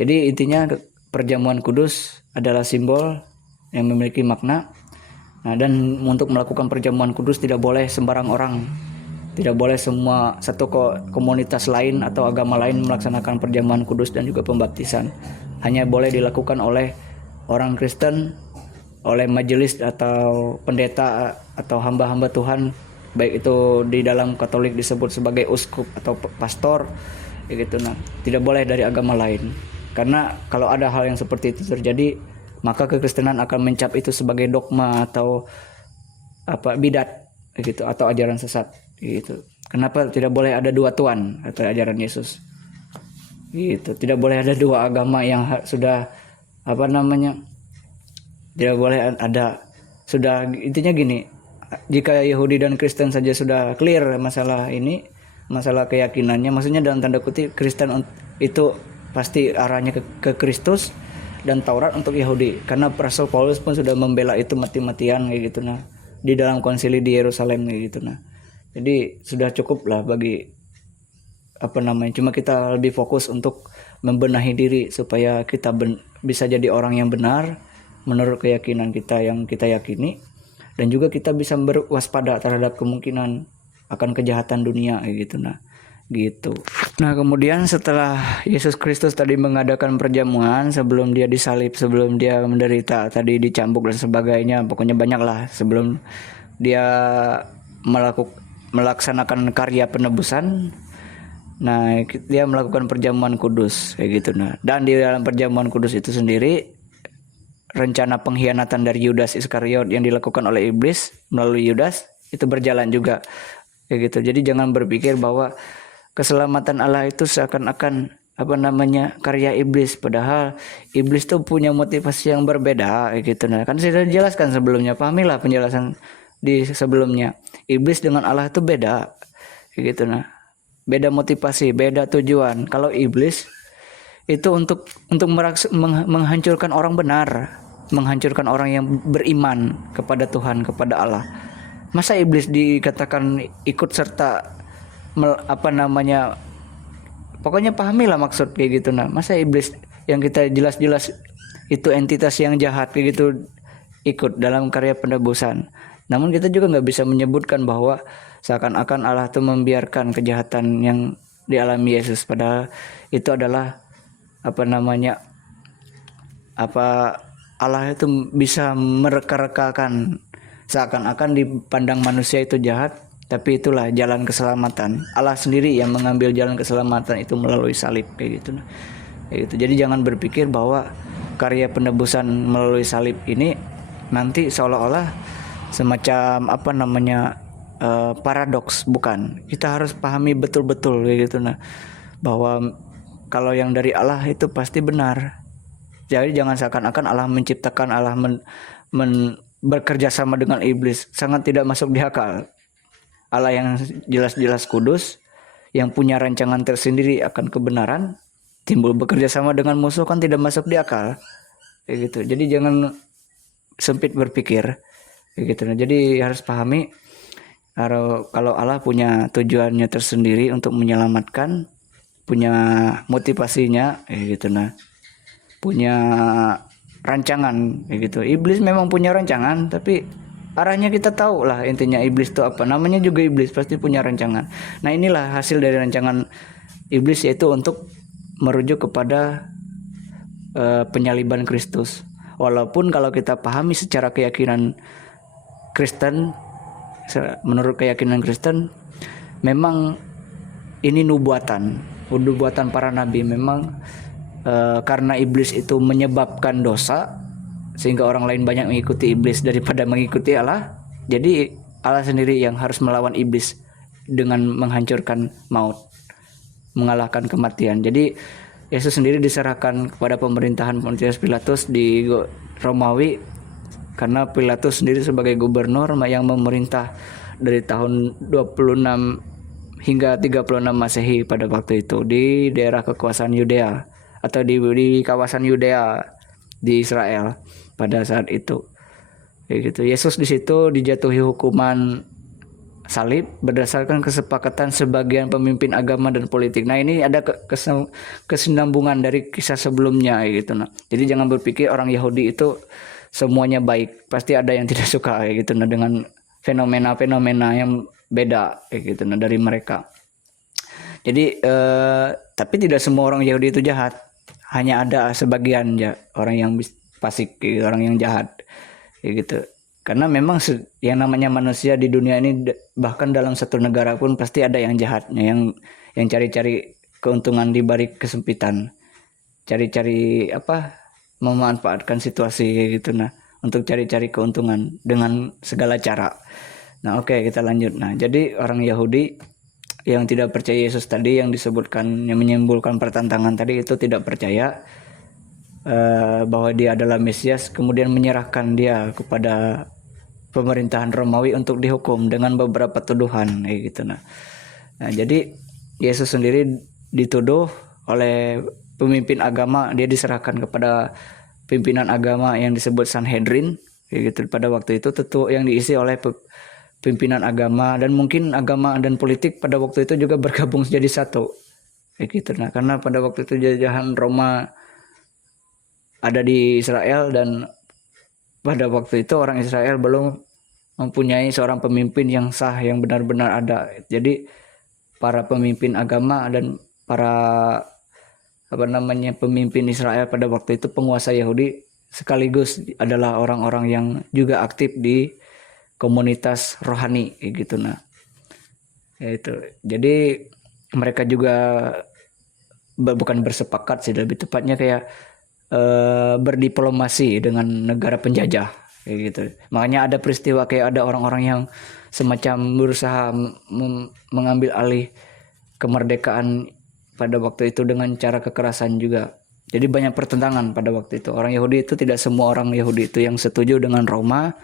Jadi intinya perjamuan kudus adalah simbol yang memiliki makna. Nah, dan untuk melakukan perjamuan kudus tidak boleh sembarang orang, tidak boleh semua satu komunitas lain atau agama lain melaksanakan perjamuan kudus dan juga pembaptisan. Hanya boleh dilakukan oleh orang Kristen, oleh majelis atau pendeta atau hamba-hamba Tuhan, baik itu di dalam Katolik disebut sebagai uskup atau pastor gitu. Nah, tidak boleh dari agama lain, karena kalau ada hal yang seperti itu terjadi, maka kekristenan akan mencap itu sebagai dogma atau bidat gitu, atau ajaran sesat gitu. Kenapa tidak boleh ada 2 tuan atau ajaran Yesus gitu, tidak boleh ada 2 agama yang sudah tidak boleh ada, sudah intinya gini, jika Yahudi dan Kristen saja sudah clear masalah keyakinannya, maksudnya dalam tanda kutip Kristen itu pasti arahnya ke Kristus dan Taurat untuk Yahudi, karena Rasul Paulus pun sudah membela itu mati-matian kayak gitu. Nah, di dalam konsili di Yerusalem kayak gitu. Nah, jadi sudah cukup lah bagi cuma kita lebih fokus untuk membenahi diri supaya kita bisa jadi orang yang benar menurut keyakinan kita yang kita yakini, dan juga kita bisa berwaspada terhadap kemungkinan akan kejahatan dunia kayak gitu. Nah, gitu. Nah, kemudian setelah Yesus Kristus tadi mengadakan perjamuan sebelum dia disalib, sebelum dia menderita, tadi dicambuk dan sebagainya, pokoknya banyak lah sebelum dia melaksanakan karya penebusan. Nah, dia melakukan perjamuan kudus kayak gitu. Nah, dan di dalam perjamuan kudus itu sendiri, rencana pengkhianatan dari Yudas Iskariot yang dilakukan oleh iblis melalui Yudas itu berjalan juga kayak gitu. Jadi jangan berpikir bahwa keselamatan Allah itu seakan-akan karya iblis, padahal iblis tuh punya motivasi yang berbeda kayak gitu. Nah, kan saya sudah jelaskan sebelumnya, pahamilah penjelasan di sebelumnya. Iblis dengan Allah itu beda kayak gitu. Nah, beda motivasi, beda tujuan. Kalau iblis itu untuk menghancurkan orang benar, menghancurkan orang yang beriman kepada Tuhan, kepada Allah. Masa iblis dikatakan ikut serta pokoknya pahamilah maksud kayak gitu. Nah, masa iblis yang kita jelas-jelas itu entitas yang jahat kayak gitu ikut dalam karya penebusan. Namun kita juga nggak bisa menyebutkan bahwa seakan-akan Allah itu membiarkan kejahatan yang dialami Yesus, padahal itu adalah Allah itu bisa mereka-rekakan, seakan-akan dipandang manusia itu jahat, tapi itulah jalan keselamatan. Allah sendiri yang mengambil jalan keselamatan itu melalui salib kayak gitu. Jadi jangan berpikir bahwa karya penebusan melalui salib ini nanti seolah-olah semacam paradoks, bukan. Kita harus pahami betul-betul kayak gitu. Nah, bahwa kalau yang dari Allah itu pasti benar. Jadi jangan seakan-akan Allah menciptakan, Allah bekerja sama dengan iblis, sangat tidak masuk di akal. Allah yang jelas-jelas kudus, yang punya rancangan tersendiri akan kebenaran, timbul bekerja sama dengan musuh, kan tidak masuk di akal. Kayak gitu. Jadi jangan sempit berpikir. Kayak gitu. Nah, jadi harus pahami kalau Allah punya tujuannya tersendiri untuk menyelamatkan, punya motivasinya, kayak gitu. Nah, punya rancangan, kayak gitu. Iblis memang punya rancangan, tapi arahnya kita tahu lah intinya iblis itu apa. Namanya juga iblis, pasti punya rancangan. Nah, inilah hasil dari rancangan iblis, yaitu untuk merujuk kepada penyaliban Kristus. Walaupun kalau kita pahami secara keyakinan Kristen, menurut keyakinan Kristen, memang ini nubuatan para nabi. Memang karena iblis itu menyebabkan dosa, sehingga orang lain banyak mengikuti iblis daripada mengikuti Allah. Jadi Allah sendiri yang harus melawan iblis dengan menghancurkan maut, mengalahkan kematian. Jadi Yesus sendiri diserahkan kepada pemerintahan Pontius Pilatus di Romawi, karena Pilatus sendiri sebagai gubernur yang memerintah dari tahun 26 hingga 36 Masehi pada waktu itu di daerah kekuasaan Yudea, atau di kawasan Yudea di Israel pada saat itu. Kayak gitu. Yesus di situ dijatuhi hukuman salib berdasarkan kesepakatan sebagian pemimpin agama dan politik. Nah, ini ada kesinambungan dari kisah sebelumnya, gitu. Nah, jadi jangan berpikir orang Yahudi itu semuanya baik. Pasti ada yang tidak suka, gitu. Nah, dengan fenomena-fenomena yang beda, gitu. Nah, dari mereka. Jadi tapi tidak semua orang Yahudi itu jahat. Hanya ada sebagian ya orang yang fasik, orang yang jahat, gitu. Karena memang yang namanya manusia di dunia ini, bahkan dalam satu negara pun pasti ada yang jahatnya, yang cari-cari keuntungan di balik kesempitan, cari-cari memanfaatkan situasi, gitu. Nah, untuk cari-cari keuntungan dengan segala cara. Nah, oke, kita lanjut. Nah, jadi orang Yahudi yang tidak percaya Yesus tadi, yang disebutkan, yang menimbulkan pertentangan tadi, itu tidak percaya bahwa dia adalah Mesias, kemudian menyerahkan dia kepada pemerintahan Romawi untuk dihukum dengan beberapa tuduhan, gitu. Nah, jadi Yesus sendiri dituduh oleh pemimpin agama, dia diserahkan kepada pimpinan agama yang disebut Sanhedrin, gitu. Pada waktu itu tentu yang diisi oleh pimpinan agama, dan mungkin agama dan politik pada waktu itu juga bergabung jadi satu, gitu. Nah, karena pada waktu itu jajahan Roma ada di Israel, dan pada waktu itu orang Israel belum mempunyai seorang pemimpin yang sah, yang benar-benar ada. Jadi para pemimpin agama dan para pemimpin Israel pada waktu itu, penguasa Yahudi, sekaligus adalah orang-orang yang juga aktif di komunitas rohani, gitu. Nah, itu. Jadi mereka juga bukan bersepakat sih, lebih tepatnya kayak berdiplomasi dengan negara penjajah, kayak gitu. Makanya ada peristiwa kayak ada orang-orang yang semacam berusaha mengambil alih kemerdekaan pada waktu itu dengan cara kekerasan juga. Jadi banyak pertentangan pada waktu itu. Orang Yahudi itu, tidak semua orang Yahudi itu yang setuju dengan Roma,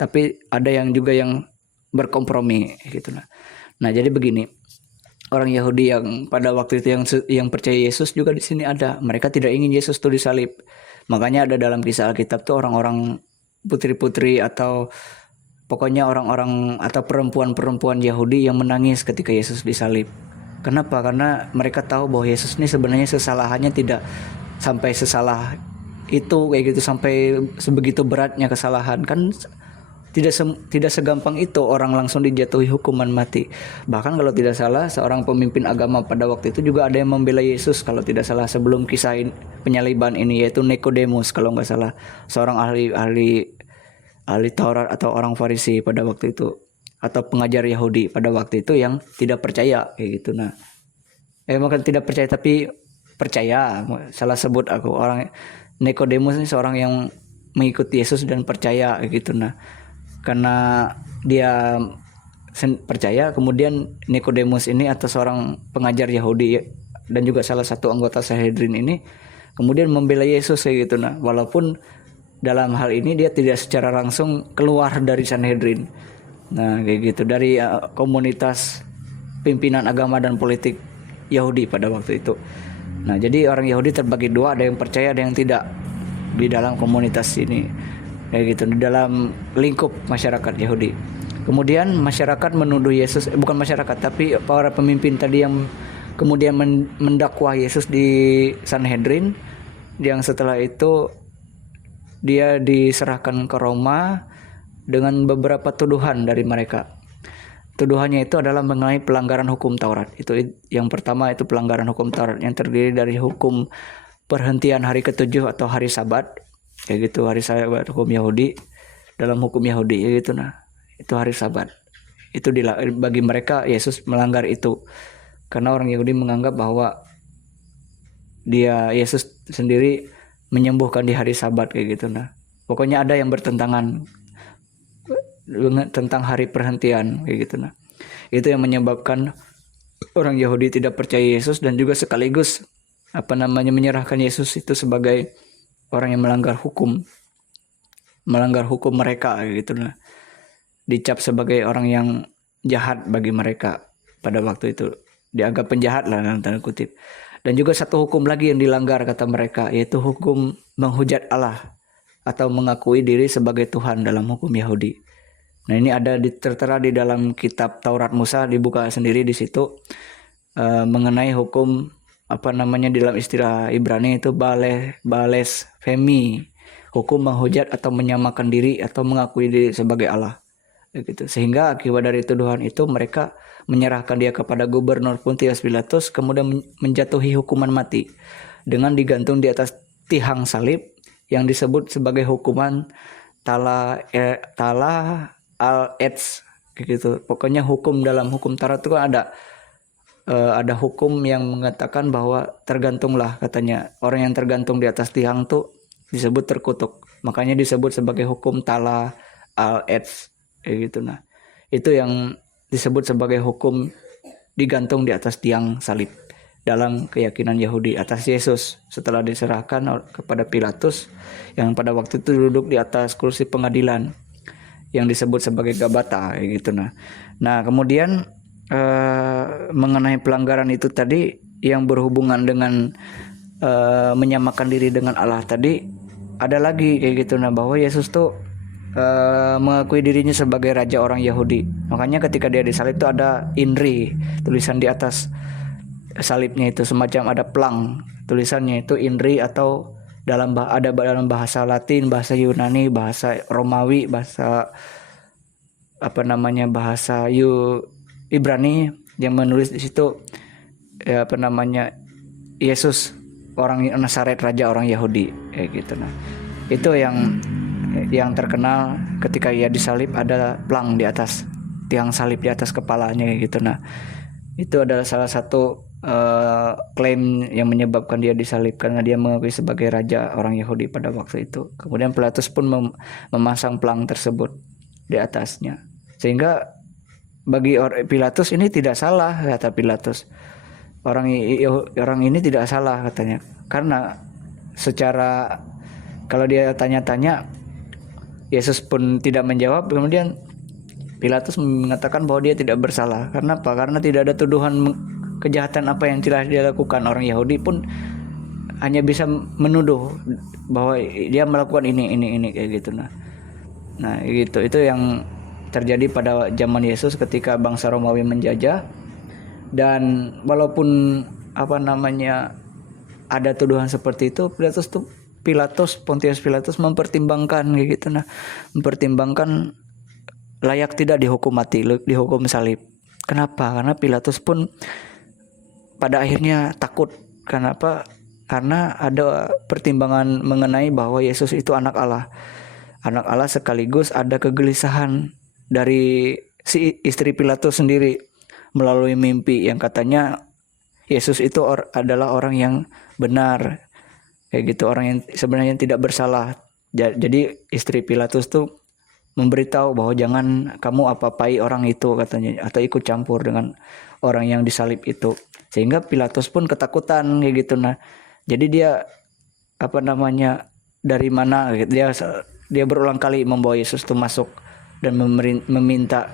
tapi ada yang juga yang berkompromi, gitu. Nah, jadi begini, orang Yahudi yang pada waktu itu yang percaya Yesus juga di sini ada. Mereka tidak ingin Yesus itu disalib. Makanya ada dalam kisah Alkitab tuh orang-orang putri-putri, atau pokoknya orang-orang atau perempuan-perempuan Yahudi yang menangis ketika Yesus disalib. Kenapa? Karena mereka tahu bahwa Yesus ini sebenarnya kesalahannya tidak sampai sesalah itu, kayak gitu, sampai sebegitu beratnya kesalahan. Kan tidak segampang itu orang langsung dijatuhi hukuman mati. Bahkan kalau tidak salah, seorang pemimpin agama pada waktu itu juga ada yang membela Yesus, kalau tidak salah, sebelum kisah penyaliban ini, yaitu Nikodemus kalau nggak salah, seorang ahli Taurat atau orang Farisi pada waktu itu, atau pengajar Yahudi pada waktu itu, yang tidak percaya, kayak gitu. Nah, bukan tidak percaya tapi percaya, salah sebut aku. Orang Nikodemus ini seorang yang mengikuti Yesus dan percaya, kayak gitu. Nah, karena dia percaya, kemudian Nikodemus ini, atau seorang pengajar Yahudi dan juga salah satu anggota Sanhedrin ini, kemudian membela Yesus, kayak gitu. Nah, walaupun dalam hal ini dia tidak secara langsung keluar dari Sanhedrin. Nah, kayak gitu, dari komunitas pimpinan agama dan politik Yahudi pada waktu itu. Nah, jadi orang Yahudi terbagi dua, ada yang percaya, ada yang tidak di dalam komunitas ini. Kayak gitu, di dalam lingkup masyarakat Yahudi. Kemudian masyarakat menuduh Yesus, bukan masyarakat, tapi para pemimpin tadi yang kemudian mendakwa Yesus di Sanhedrin, yang setelah itu dia diserahkan ke Roma dengan beberapa tuduhan dari mereka. Tuduhannya itu adalah mengenai pelanggaran hukum Taurat. Itu yang pertama, itu pelanggaran hukum Taurat yang terdiri dari hukum perhentian hari ketujuh atau hari Sabat, kayak gitu, hari Sabat hukum Yahudi, dalam hukum Yahudi gitu. Nah, itu hari Sabat. Itu bagi mereka Yesus melanggar itu. Karena orang Yahudi menganggap bahwa Yesus sendiri menyembuhkan di hari Sabat kayak gitu. Nah, pokoknya ada yang bertentangan tentang hari perhentian kayak gitu. Nah, itu yang menyebabkan orang Yahudi tidak percaya Yesus, dan juga sekaligus menyerahkan Yesus itu sebagai orang yang melanggar hukum mereka kayak gitu. Nah, dicap sebagai orang yang jahat bagi mereka pada waktu itu, dianggap penjahat lah dalam tanda kutip. Dan juga satu hukum lagi yang dilanggar kata mereka, yaitu hukum menghujat Allah atau mengakui diri sebagai Tuhan dalam hukum Yahudi. Nah, ini ada tertera di dalam kitab Taurat Musa, dibuka sendiri di situ, mengenai hukum dalam istilah Ibrani itu bales femi, hukum menghujat atau menyamakan diri atau mengakui diri sebagai Allah. Gitu. Sehingga akibat dari tuduhan itu mereka menyerahkan dia kepada gubernur Pontius Pilatus, kemudian menjatuhi hukuman mati dengan digantung di atas tiang salib yang disebut sebagai hukuman tala al-ets gitu. Pokoknya hukum dalam hukum Taurat itu kan ada hukum yang mengatakan bahwa tergantunglah, katanya orang yang tergantung di atas tiang tuh disebut terkutuk. Makanya disebut sebagai hukum tala al-ets kayak gitu. Nah, itu yang disebut sebagai hukum digantung di atas tiang salib dalam keyakinan Yahudi atas Yesus setelah diserahkan kepada Pilatus yang pada waktu itu duduk di atas kursi pengadilan yang disebut sebagai Gabata gitu. Nah, kemudian mengenai pelanggaran itu tadi yang berhubungan dengan menyamakan diri dengan Allah tadi, ada lagi kayak gitu. Nah, bahwa Yesus tuh mengakui dirinya sebagai raja orang Yahudi. Makanya ketika dia disalib itu ada INRI, tulisan di atas salibnya itu semacam ada plang, tulisannya itu INRI, atau dalam bahasa Latin, bahasa Yunani, bahasa Romawi, bahasa bahasa Ibrani yang menulis di situ Yesus orang Nazaret, raja orang Yahudi kayak gitu. Nah, itu yang terkenal ketika ia disalib, ada plang di atas tiang salib di atas kepalanya kayak gitu. Nah, itu adalah salah satu klaim yang menyebabkan dia disalib, karena dia mengakui sebagai raja orang Yahudi pada waktu itu. Kemudian Pilatus pun memasang plang tersebut di atasnya, sehingga bagi Pilatus ini tidak salah, kata Pilatus. Orang ini tidak salah katanya, karena secara kalau dia tanya-tanya Yesus pun tidak menjawab. Kemudian Pilatus mengatakan bahwa dia tidak bersalah. Karena apa? Karena tidak ada tuduhan kejahatan apa yang telah dia lakukan. Orang Yahudi pun hanya bisa menuduh bahwa dia melakukan ini kayak gitu. Nah gitu, itu yang terjadi pada zaman Yesus ketika bangsa Romawi menjajah. Dan walaupun ada tuduhan seperti itu, Pontius Pilatus mempertimbangkan kayak gitu. Nah, mempertimbangkan layak tidak dihukum mati, dihukum salib. Kenapa? Karena Pilatus pun pada akhirnya takut. Kenapa? Karena ada pertimbangan mengenai bahwa Yesus itu anak Allah. Anak Allah, sekaligus ada kegelisahan dari si istri Pilatus sendiri melalui mimpi yang katanya Yesus itu adalah orang yang benar. Kayak gitu, orang yang sebenarnya tidak bersalah. Jadi istri Pilatus tuh memberitahu bahwa jangan kamu apa-apai orang itu katanya, atau ikut campur dengan orang yang disalib itu. Sehingga Pilatus pun ketakutan kayak gitu. Nah, jadi dia dari mana gitu. Dia berulang kali membawa Yesus itu masuk dan meminta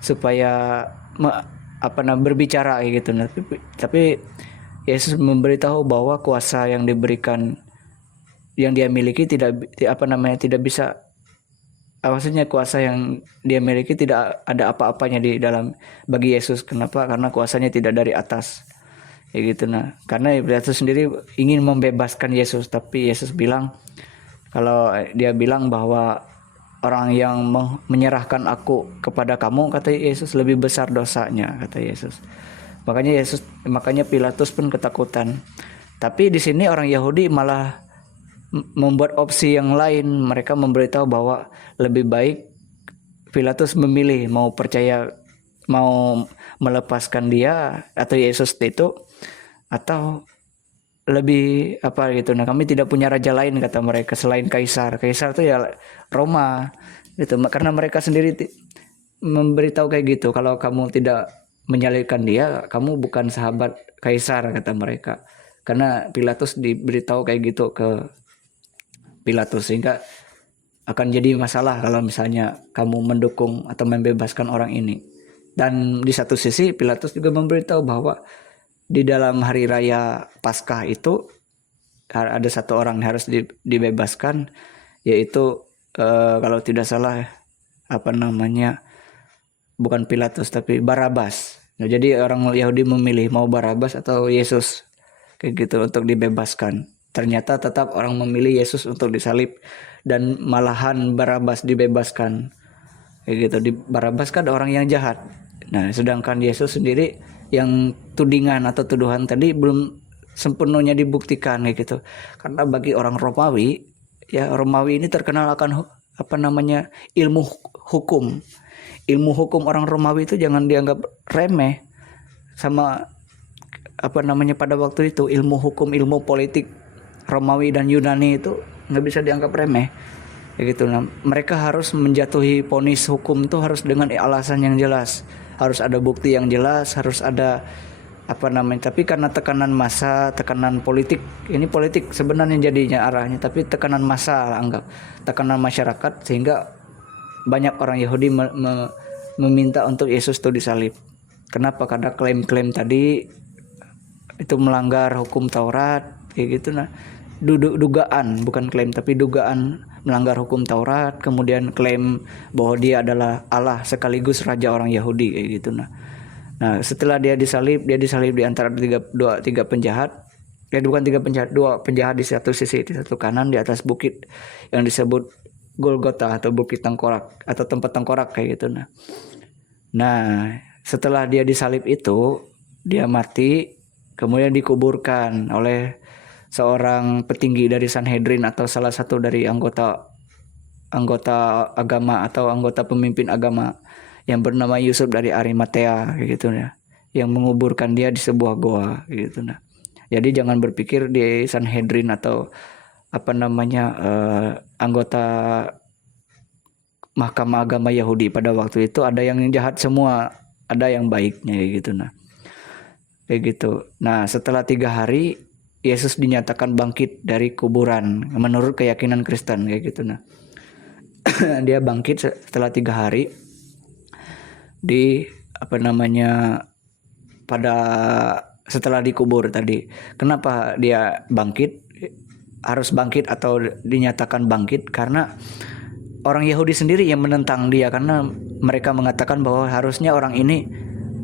supaya berbicara gitu. Nah, tapi Yesus memberitahu bahwa kuasa yang diberikan, yang dia miliki tidak bisa, maksudnya kuasa yang dia miliki tidak ada apa-apanya di dalam bagi Yesus. Kenapa? Karena kuasanya tidak dari atas. Ya gitu. Nah, karena Pilatus sendiri ingin membebaskan Yesus, tapi Yesus bilang, kalau dia bilang bahwa orang yang menyerahkan aku kepada kamu, kata Yesus, lebih besar dosanya, kata Yesus. Makanya Pilatus pun ketakutan. Tapi di sini orang Yahudi malah membuat opsi yang lain. Mereka memberitahu bahwa lebih baik Pilatus memilih mau percaya, mau melepaskan dia atau Yesus itu, atau lebih gitu. Nah, kami tidak punya raja lain, kata mereka, selain Kaisar. Kaisar itu ya Roma gitu. Karena mereka sendiri memberitahu kayak gitu, kalau kamu tidak menyalibkan dia, kamu bukan sahabat Kaisar, kata mereka. Karena Pilatus diberitahu kayak gitu ke Pilatus, sehingga akan jadi masalah kalau misalnya kamu mendukung atau membebaskan orang ini. Dan di satu sisi Pilatus juga memberitahu bahwa di dalam hari raya Paskah itu ada satu orang yang harus dibebaskan, yaitu kalau tidak salah bukan Pilatus tapi Barabas. Nah, jadi orang Yahudi memilih mau Barabas atau Yesus kayak gitu untuk dibebaskan. Ternyata tetap orang memilih Yesus untuk disalib, dan malahan Barabas dibebaskan kayak gitu. Barabas kan orang yang jahat. Nah, sedangkan Yesus sendiri yang tuduhan tadi belum sepenuhnya dibuktikan kayak gitu. Karena bagi orang Romawi, ya Romawi ini terkenal akan ilmu hukum. Ilmu hukum orang Romawi itu jangan dianggap remeh. Sama pada waktu itu ilmu hukum, ilmu politik Romawi dan Yunani itu nggak bisa dianggap remeh. Ya gitu. Nah, mereka harus menjatuhi vonis hukum itu harus dengan alasan yang jelas, harus ada bukti yang jelas, harus ada tapi karena tekanan massa, tekanan politik, ini politik sebenarnya jadinya arahnya, tapi tekanan massa tekanan masyarakat, sehingga banyak orang Yahudi meminta untuk Yesus itu disalib. Kenapa? Karena klaim-klaim tadi itu melanggar hukum Taurat kayak gitu. Nah, dugaan, bukan klaim tapi dugaan melanggar hukum Taurat, kemudian klaim bahwa dia adalah Allah sekaligus raja orang Yahudi kayak gitu. Nah, setelah dia disalib di antara tiga penjahat. Bukan tiga penjahat, dua penjahat di satu sisi, di satu kanan, di atas bukit yang disebut Golgota atau bukit tengkorak atau tempat tengkorak kayak gitu. Nah, setelah dia disalib itu, dia mati, kemudian dikuburkan oleh seorang petinggi dari Sanhedrin atau salah satu dari anggota agama atau anggota pemimpin agama yang bernama Yusuf dari Arimatea kayak gitu ya, yang menguburkan dia di sebuah goa gitu. Nah, jadi jangan berpikir di Sanhedrin atau anggota mahkamah agama Yahudi pada waktu itu ada yang jahat semua, ada yang baiknya kayak gitu. Kayak gitu. Nah, setelah 3 hari Yesus dinyatakan bangkit dari kuburan menurut keyakinan Kristen kayak gitu. Nah, dia bangkit setelah 3 hari setelah dikubur tadi. Kenapa dia harus bangkit atau dinyatakan bangkit? Karena orang Yahudi sendiri yang menentang dia, karena mereka mengatakan bahwa harusnya orang ini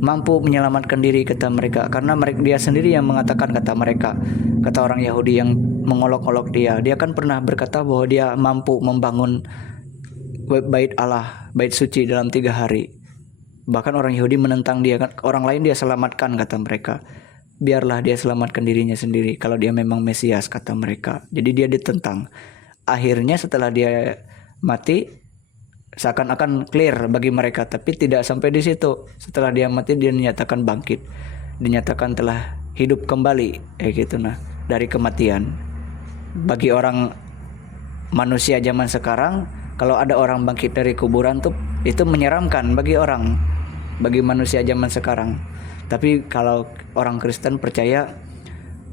mampu menyelamatkan diri, kata mereka. Karena dia sendiri yang mengatakan, kata orang Yahudi yang mengolok-olok dia kan pernah berkata bahwa dia mampu membangun bait Allah, bait suci dalam 3 hari. Bahkan orang Yahudi menentang dia, orang lain dia selamatkan, kata mereka. Biarlah dia selamatkan dirinya sendiri kalau dia memang Mesias, kata mereka. Jadi dia ditentang. Akhirnya setelah dia mati, seakan-akan clear bagi mereka, tapi tidak sampai di situ. Setelah dia mati, dia dinyatakan bangkit, dinyatakan telah hidup kembali gitu dari kematian. Bagi orang manusia zaman sekarang, kalau ada orang bangkit dari kuburan tuh itu menyeramkan bagi manusia zaman sekarang. Tapi kalau orang Kristen percaya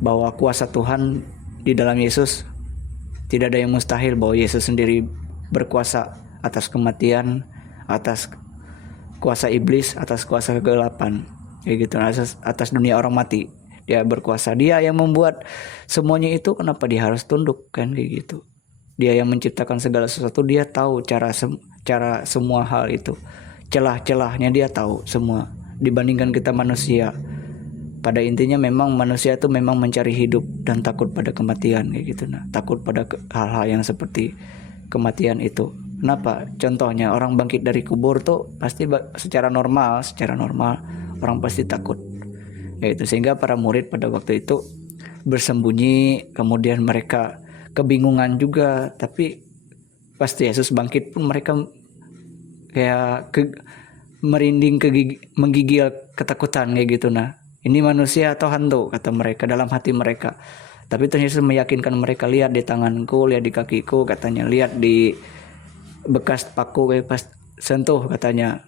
bahwa kuasa Tuhan di dalam Yesus Tidak ada yang mustahil bahwa Yesus sendiri berkuasa atas kematian, atas kuasa iblis, atas kuasa kegelapan, kayak gitu, atas dunia orang mati. Dia berkuasa, dia yang membuat semuanya itu, kenapa dia harus tunduk, kan kayak gitu. Dia yang menciptakan segala sesuatu, dia tahu cara semua hal itu, celah-celahnya dia tahu semua, dibandingkan kita manusia. Pada intinya memang manusia itu memang mencari hidup dan takut pada kematian, kayak gitu. Nah, takut pada hal-hal yang seperti kematian itu. Kenapa? Contohnya orang bangkit dari kubur tuh pasti secara normal orang pasti takut. Yaitu sehingga para murid pada waktu itu bersembunyi, kemudian mereka kebingungan juga, tapi pasti Yesus bangkit pun mereka kayak merinding, menggigil ketakutan kayak gitu. Nah, ini manusia atau hantu, kata mereka dalam hati mereka. Tapi Tuhan Yesus meyakinkan mereka, lihat di tanganku, lihat di kakiku, katanya, lihat di bekas paku, pas sentuh, katanya,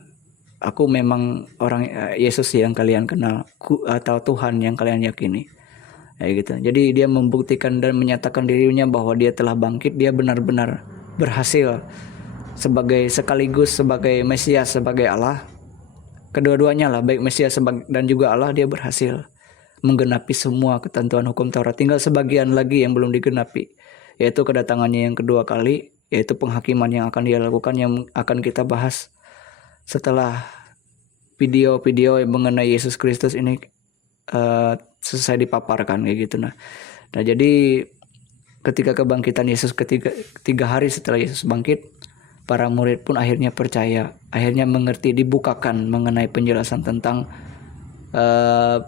aku memang orang Yesus yang kalian kenal, atau Tuhan yang kalian yakini. Kayak gitu. Jadi dia membuktikan dan menyatakan dirinya bahwa dia telah bangkit, dia benar-benar berhasil sekaligus sebagai Mesias, sebagai Allah. Kedua-duanya lah, baik Mesias dan juga Allah, dia berhasil menggenapi semua ketentuan hukum Taurat. Tinggal sebagian lagi yang belum digenapi, yaitu kedatangannya yang kedua kali, yaitu penghakiman yang akan dia lakukan, yang akan kita bahas setelah video-video yang mengenai Yesus Kristus ini selesai dipaparkan, kayak gitu. Nah, jadi ketika kebangkitan Yesus, tiga hari setelah Yesus bangkit, para murid pun akhirnya percaya, akhirnya mengerti, dibukakan mengenai penjelasan tentang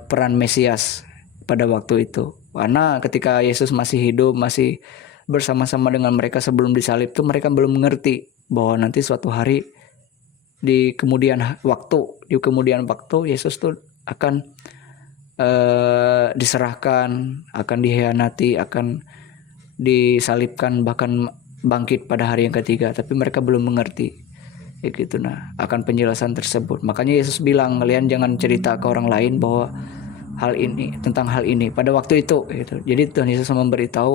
peran Mesias pada waktu itu. Karena ketika Yesus masih hidup, masih bersama-sama dengan mereka sebelum disalib tuh, mereka belum mengerti bahwa nanti suatu hari di kemudian waktu Yesus tuh akan diserahkan, akan dihianati, akan disalibkan, bahkan bangkit pada hari yang ketiga. Tapi mereka belum mengerti, gitu. Nah, akan penjelasan tersebut, makanya Yesus bilang, kalian jangan cerita ke orang lain bahwa tentang hal ini pada waktu itu, gitu. Jadi Tuhan Yesus memberitahu,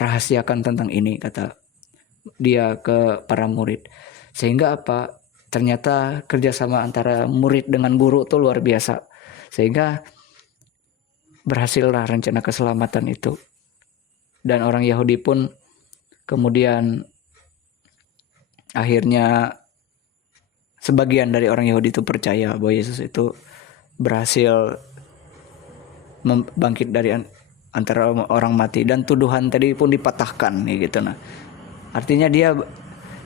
rahasiakan tentang ini, kata dia ke para murid. Sehingga apa? Ternyata kerjasama antara murid dengan guru tuh luar biasa, sehingga berhasillah rencana keselamatan itu. Dan orang Yahudi pun kemudian akhirnya sebagian dari orang Yahudi itu percaya bahwa Yesus itu berhasil bangkit dari antara orang mati, dan tuduhan tadi pun dipatahkan, gitu. Nah, artinya dia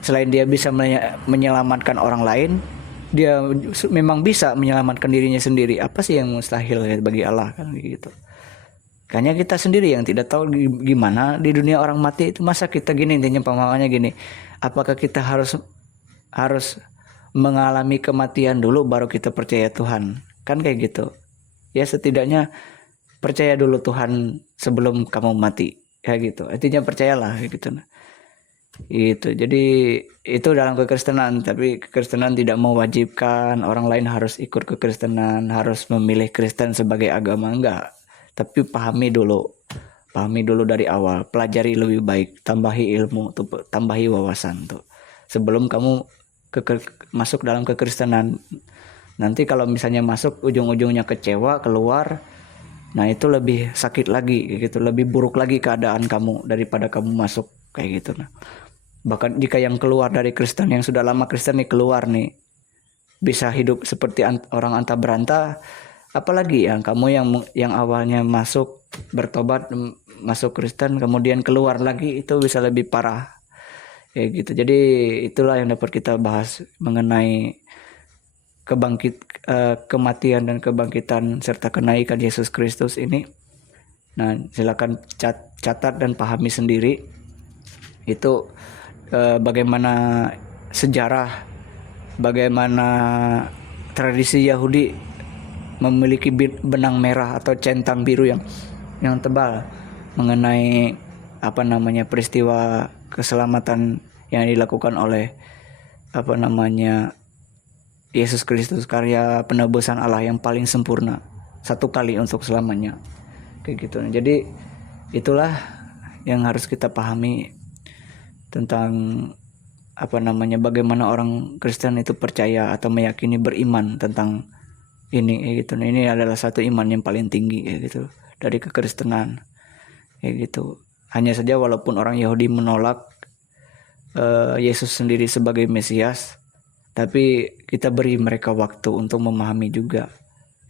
selain dia bisa menyelamatkan orang lain, dia memang bisa menyelamatkan dirinya sendiri. Apa sih yang mustahil bagi Allah, kan gitu. Kayaknya kita sendiri yang tidak tahu gimana di dunia orang mati itu. Masa kita gini, intinya pemahamannya gini, apakah kita harus mengalami kematian dulu baru kita percaya Tuhan, kan kayak gitu ya. Setidaknya percaya dulu Tuhan sebelum kamu mati, kayak gitu. Artinya percayalah, kayak gitu. Itu jadi itu dalam kekristenan. Tapi kekristenan tidak mewajibkan orang lain harus ikut kekristenan, harus memilih Kristen sebagai agama, enggak. Tapi pahami dulu dari awal, pelajari lebih baik, tambahi ilmu tuh, tambahi wawasan tuh, sebelum kamu masuk dalam kekristenan. Nanti kalau misalnya masuk ujung-ujungnya kecewa, keluar, nah itu lebih sakit lagi, gitu, lebih buruk lagi keadaan kamu daripada kamu masuk, kayak gitu. Nah, bahkan jika yang keluar dari Kristen, yang sudah lama Kristen nih, keluar nih, bisa hidup seperti orang anta beranta, apalagi yang kamu yang awalnya masuk bertobat, masuk Kristen, kemudian keluar lagi, itu bisa lebih parah, kayak gitu. Jadi itulah yang dapat kita bahas mengenai kematian dan kebangkitan serta kenaikan Yesus Kristus ini. Nah, silakan catat dan pahami sendiri itu bagaimana sejarah, bagaimana tradisi Yahudi memiliki benang merah atau centang biru yang tebal mengenai peristiwa keselamatan yang dilakukan oleh Yesus Kristus, karya penebusan Allah yang paling sempurna, satu kali untuk selamanya, kayak gitu. Jadi itulah yang harus kita pahami tentang bagaimana orang Kristen itu percaya atau meyakini, beriman tentang ini gitu. Nah, ini adalah satu iman yang paling tinggi gitu dari kekristenan gitu. Hanya saja walaupun orang Yahudi menolak Yesus sendiri sebagai Mesias, tapi kita beri mereka waktu untuk memahami juga,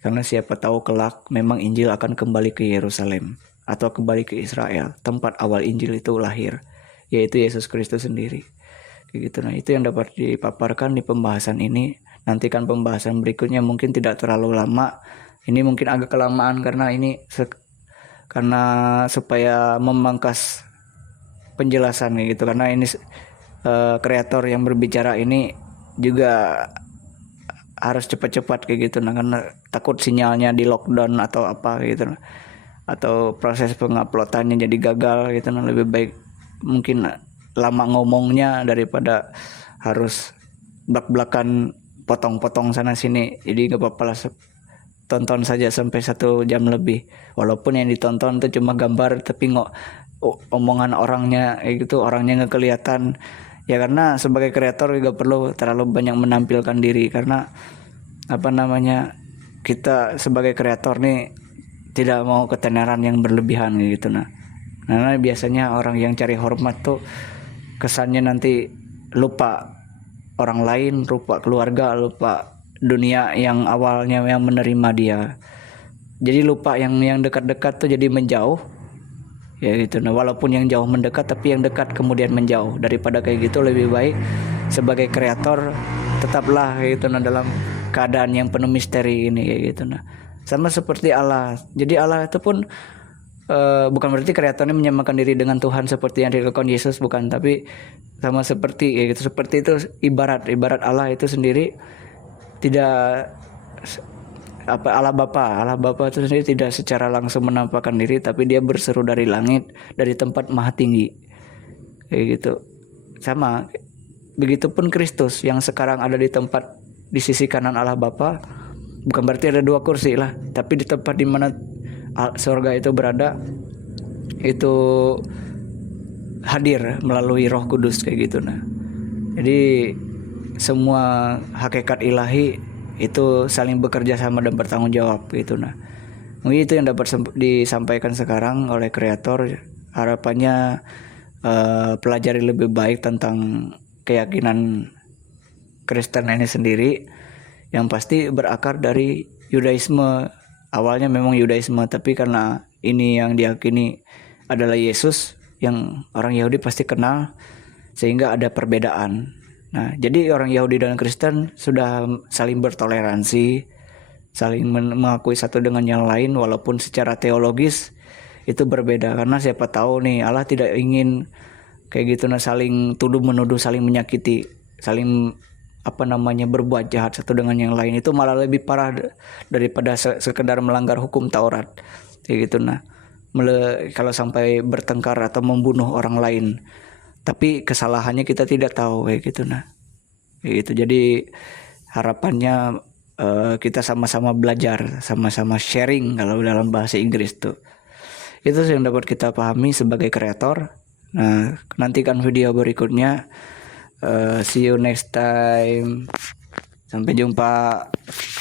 karena siapa tahu kelak memang Injil akan kembali ke Yerusalem atau kembali ke Israel, tempat awal Injil itu lahir, yaitu Yesus Kristus sendiri. Gitu. Nah, itu yang dapat dipaparkan di pembahasan ini. Nantikan pembahasan berikutnya, mungkin tidak terlalu lama. Ini mungkin agak kelamaan karena ini karena supaya memangkas penjelasan gitu, karena ini kreator yang berbicara ini juga harus cepat-cepat kayak gitu. Nah, karena takut sinyalnya di lockdown atau apa gitu, atau proses penguploadannya jadi gagal gitu. Nah, lebih baik mungkin lama ngomongnya daripada harus belak-belakan potong-potong sana sini. Jadi gak apa-apa lah, tonton saja sampai 1 jam lebih, walaupun yang ditonton itu cuma gambar tapi omongan orangnya gitu, orangnya nggak kelihatan ya. Karena sebagai kreator juga perlu terlalu banyak menampilkan diri, karena kita sebagai kreator nih tidak mau ketenaran yang berlebihan gitu. Nah, karena biasanya orang yang cari hormat tuh kesannya nanti lupa orang lain, lupa keluarga, lupa dunia yang awalnya yang menerima dia. Jadi lupa yang dekat-dekat tuh jadi menjauh ya gitu. Nah, walaupun yang jauh mendekat, tapi yang dekat kemudian menjauh. Daripada kayak gitu, lebih baik sebagai kreator tetaplah gitu, nah, dalam keadaan yang penuh misteri ini kayak gitu. Nah, sama seperti Allah. Jadi Allah itu pun bukan berarti kreatornya menyamakan diri dengan Tuhan seperti yang dilakukan Yesus, bukan, tapi sama seperti ya gitu. Seperti itu ibarat Allah itu sendiri tidak Allah Bapa itu sendiri tidak secara langsung menampakkan diri, tapi dia berseru dari langit, dari tempat maha tinggi kayak gitu. Sama begitupun Kristus yang sekarang ada di tempat di sisi kanan Allah Bapa, bukan berarti ada 2 kursi lah, tapi di tempat di mana surga itu berada, itu hadir melalui Roh Kudus kayak gitu. Nah, jadi semua hakikat ilahi itu saling bekerja sama dan bertanggung jawab gitu. Nah, mungkin itu yang dapat disampaikan sekarang oleh kreator. Harapannya pelajari lebih baik tentang keyakinan Kristen ini sendiri, yang pasti berakar dari Yudaisme. Awalnya memang Yudaisme, tapi karena ini yang diyakini adalah Yesus yang orang Yahudi pasti kenal, sehingga ada perbedaan. Nah, jadi orang Yahudi dan Kristen sudah saling bertoleransi, saling mengakui satu dengan yang lain, walaupun secara teologis itu berbeda. Karena siapa tahu nih Allah tidak ingin kayak gitu, nah, saling tuduh menuduh, saling menyakiti, saling berbuat jahat satu dengan yang lain. Itu malah lebih parah daripada sekedar melanggar hukum Taurat kayak gitu. Nah, kalau sampai bertengkar atau membunuh orang lain, tapi kesalahannya kita tidak tahu kayak gitu. Nah, kayak gitu. Jadi harapannya kita sama-sama belajar, sama-sama sharing kalau dalam bahasa Inggris tuh. Itu yang dapat kita pahami sebagai kreator. Nah, nantikan video berikutnya. See you next time. Sampai jumpa.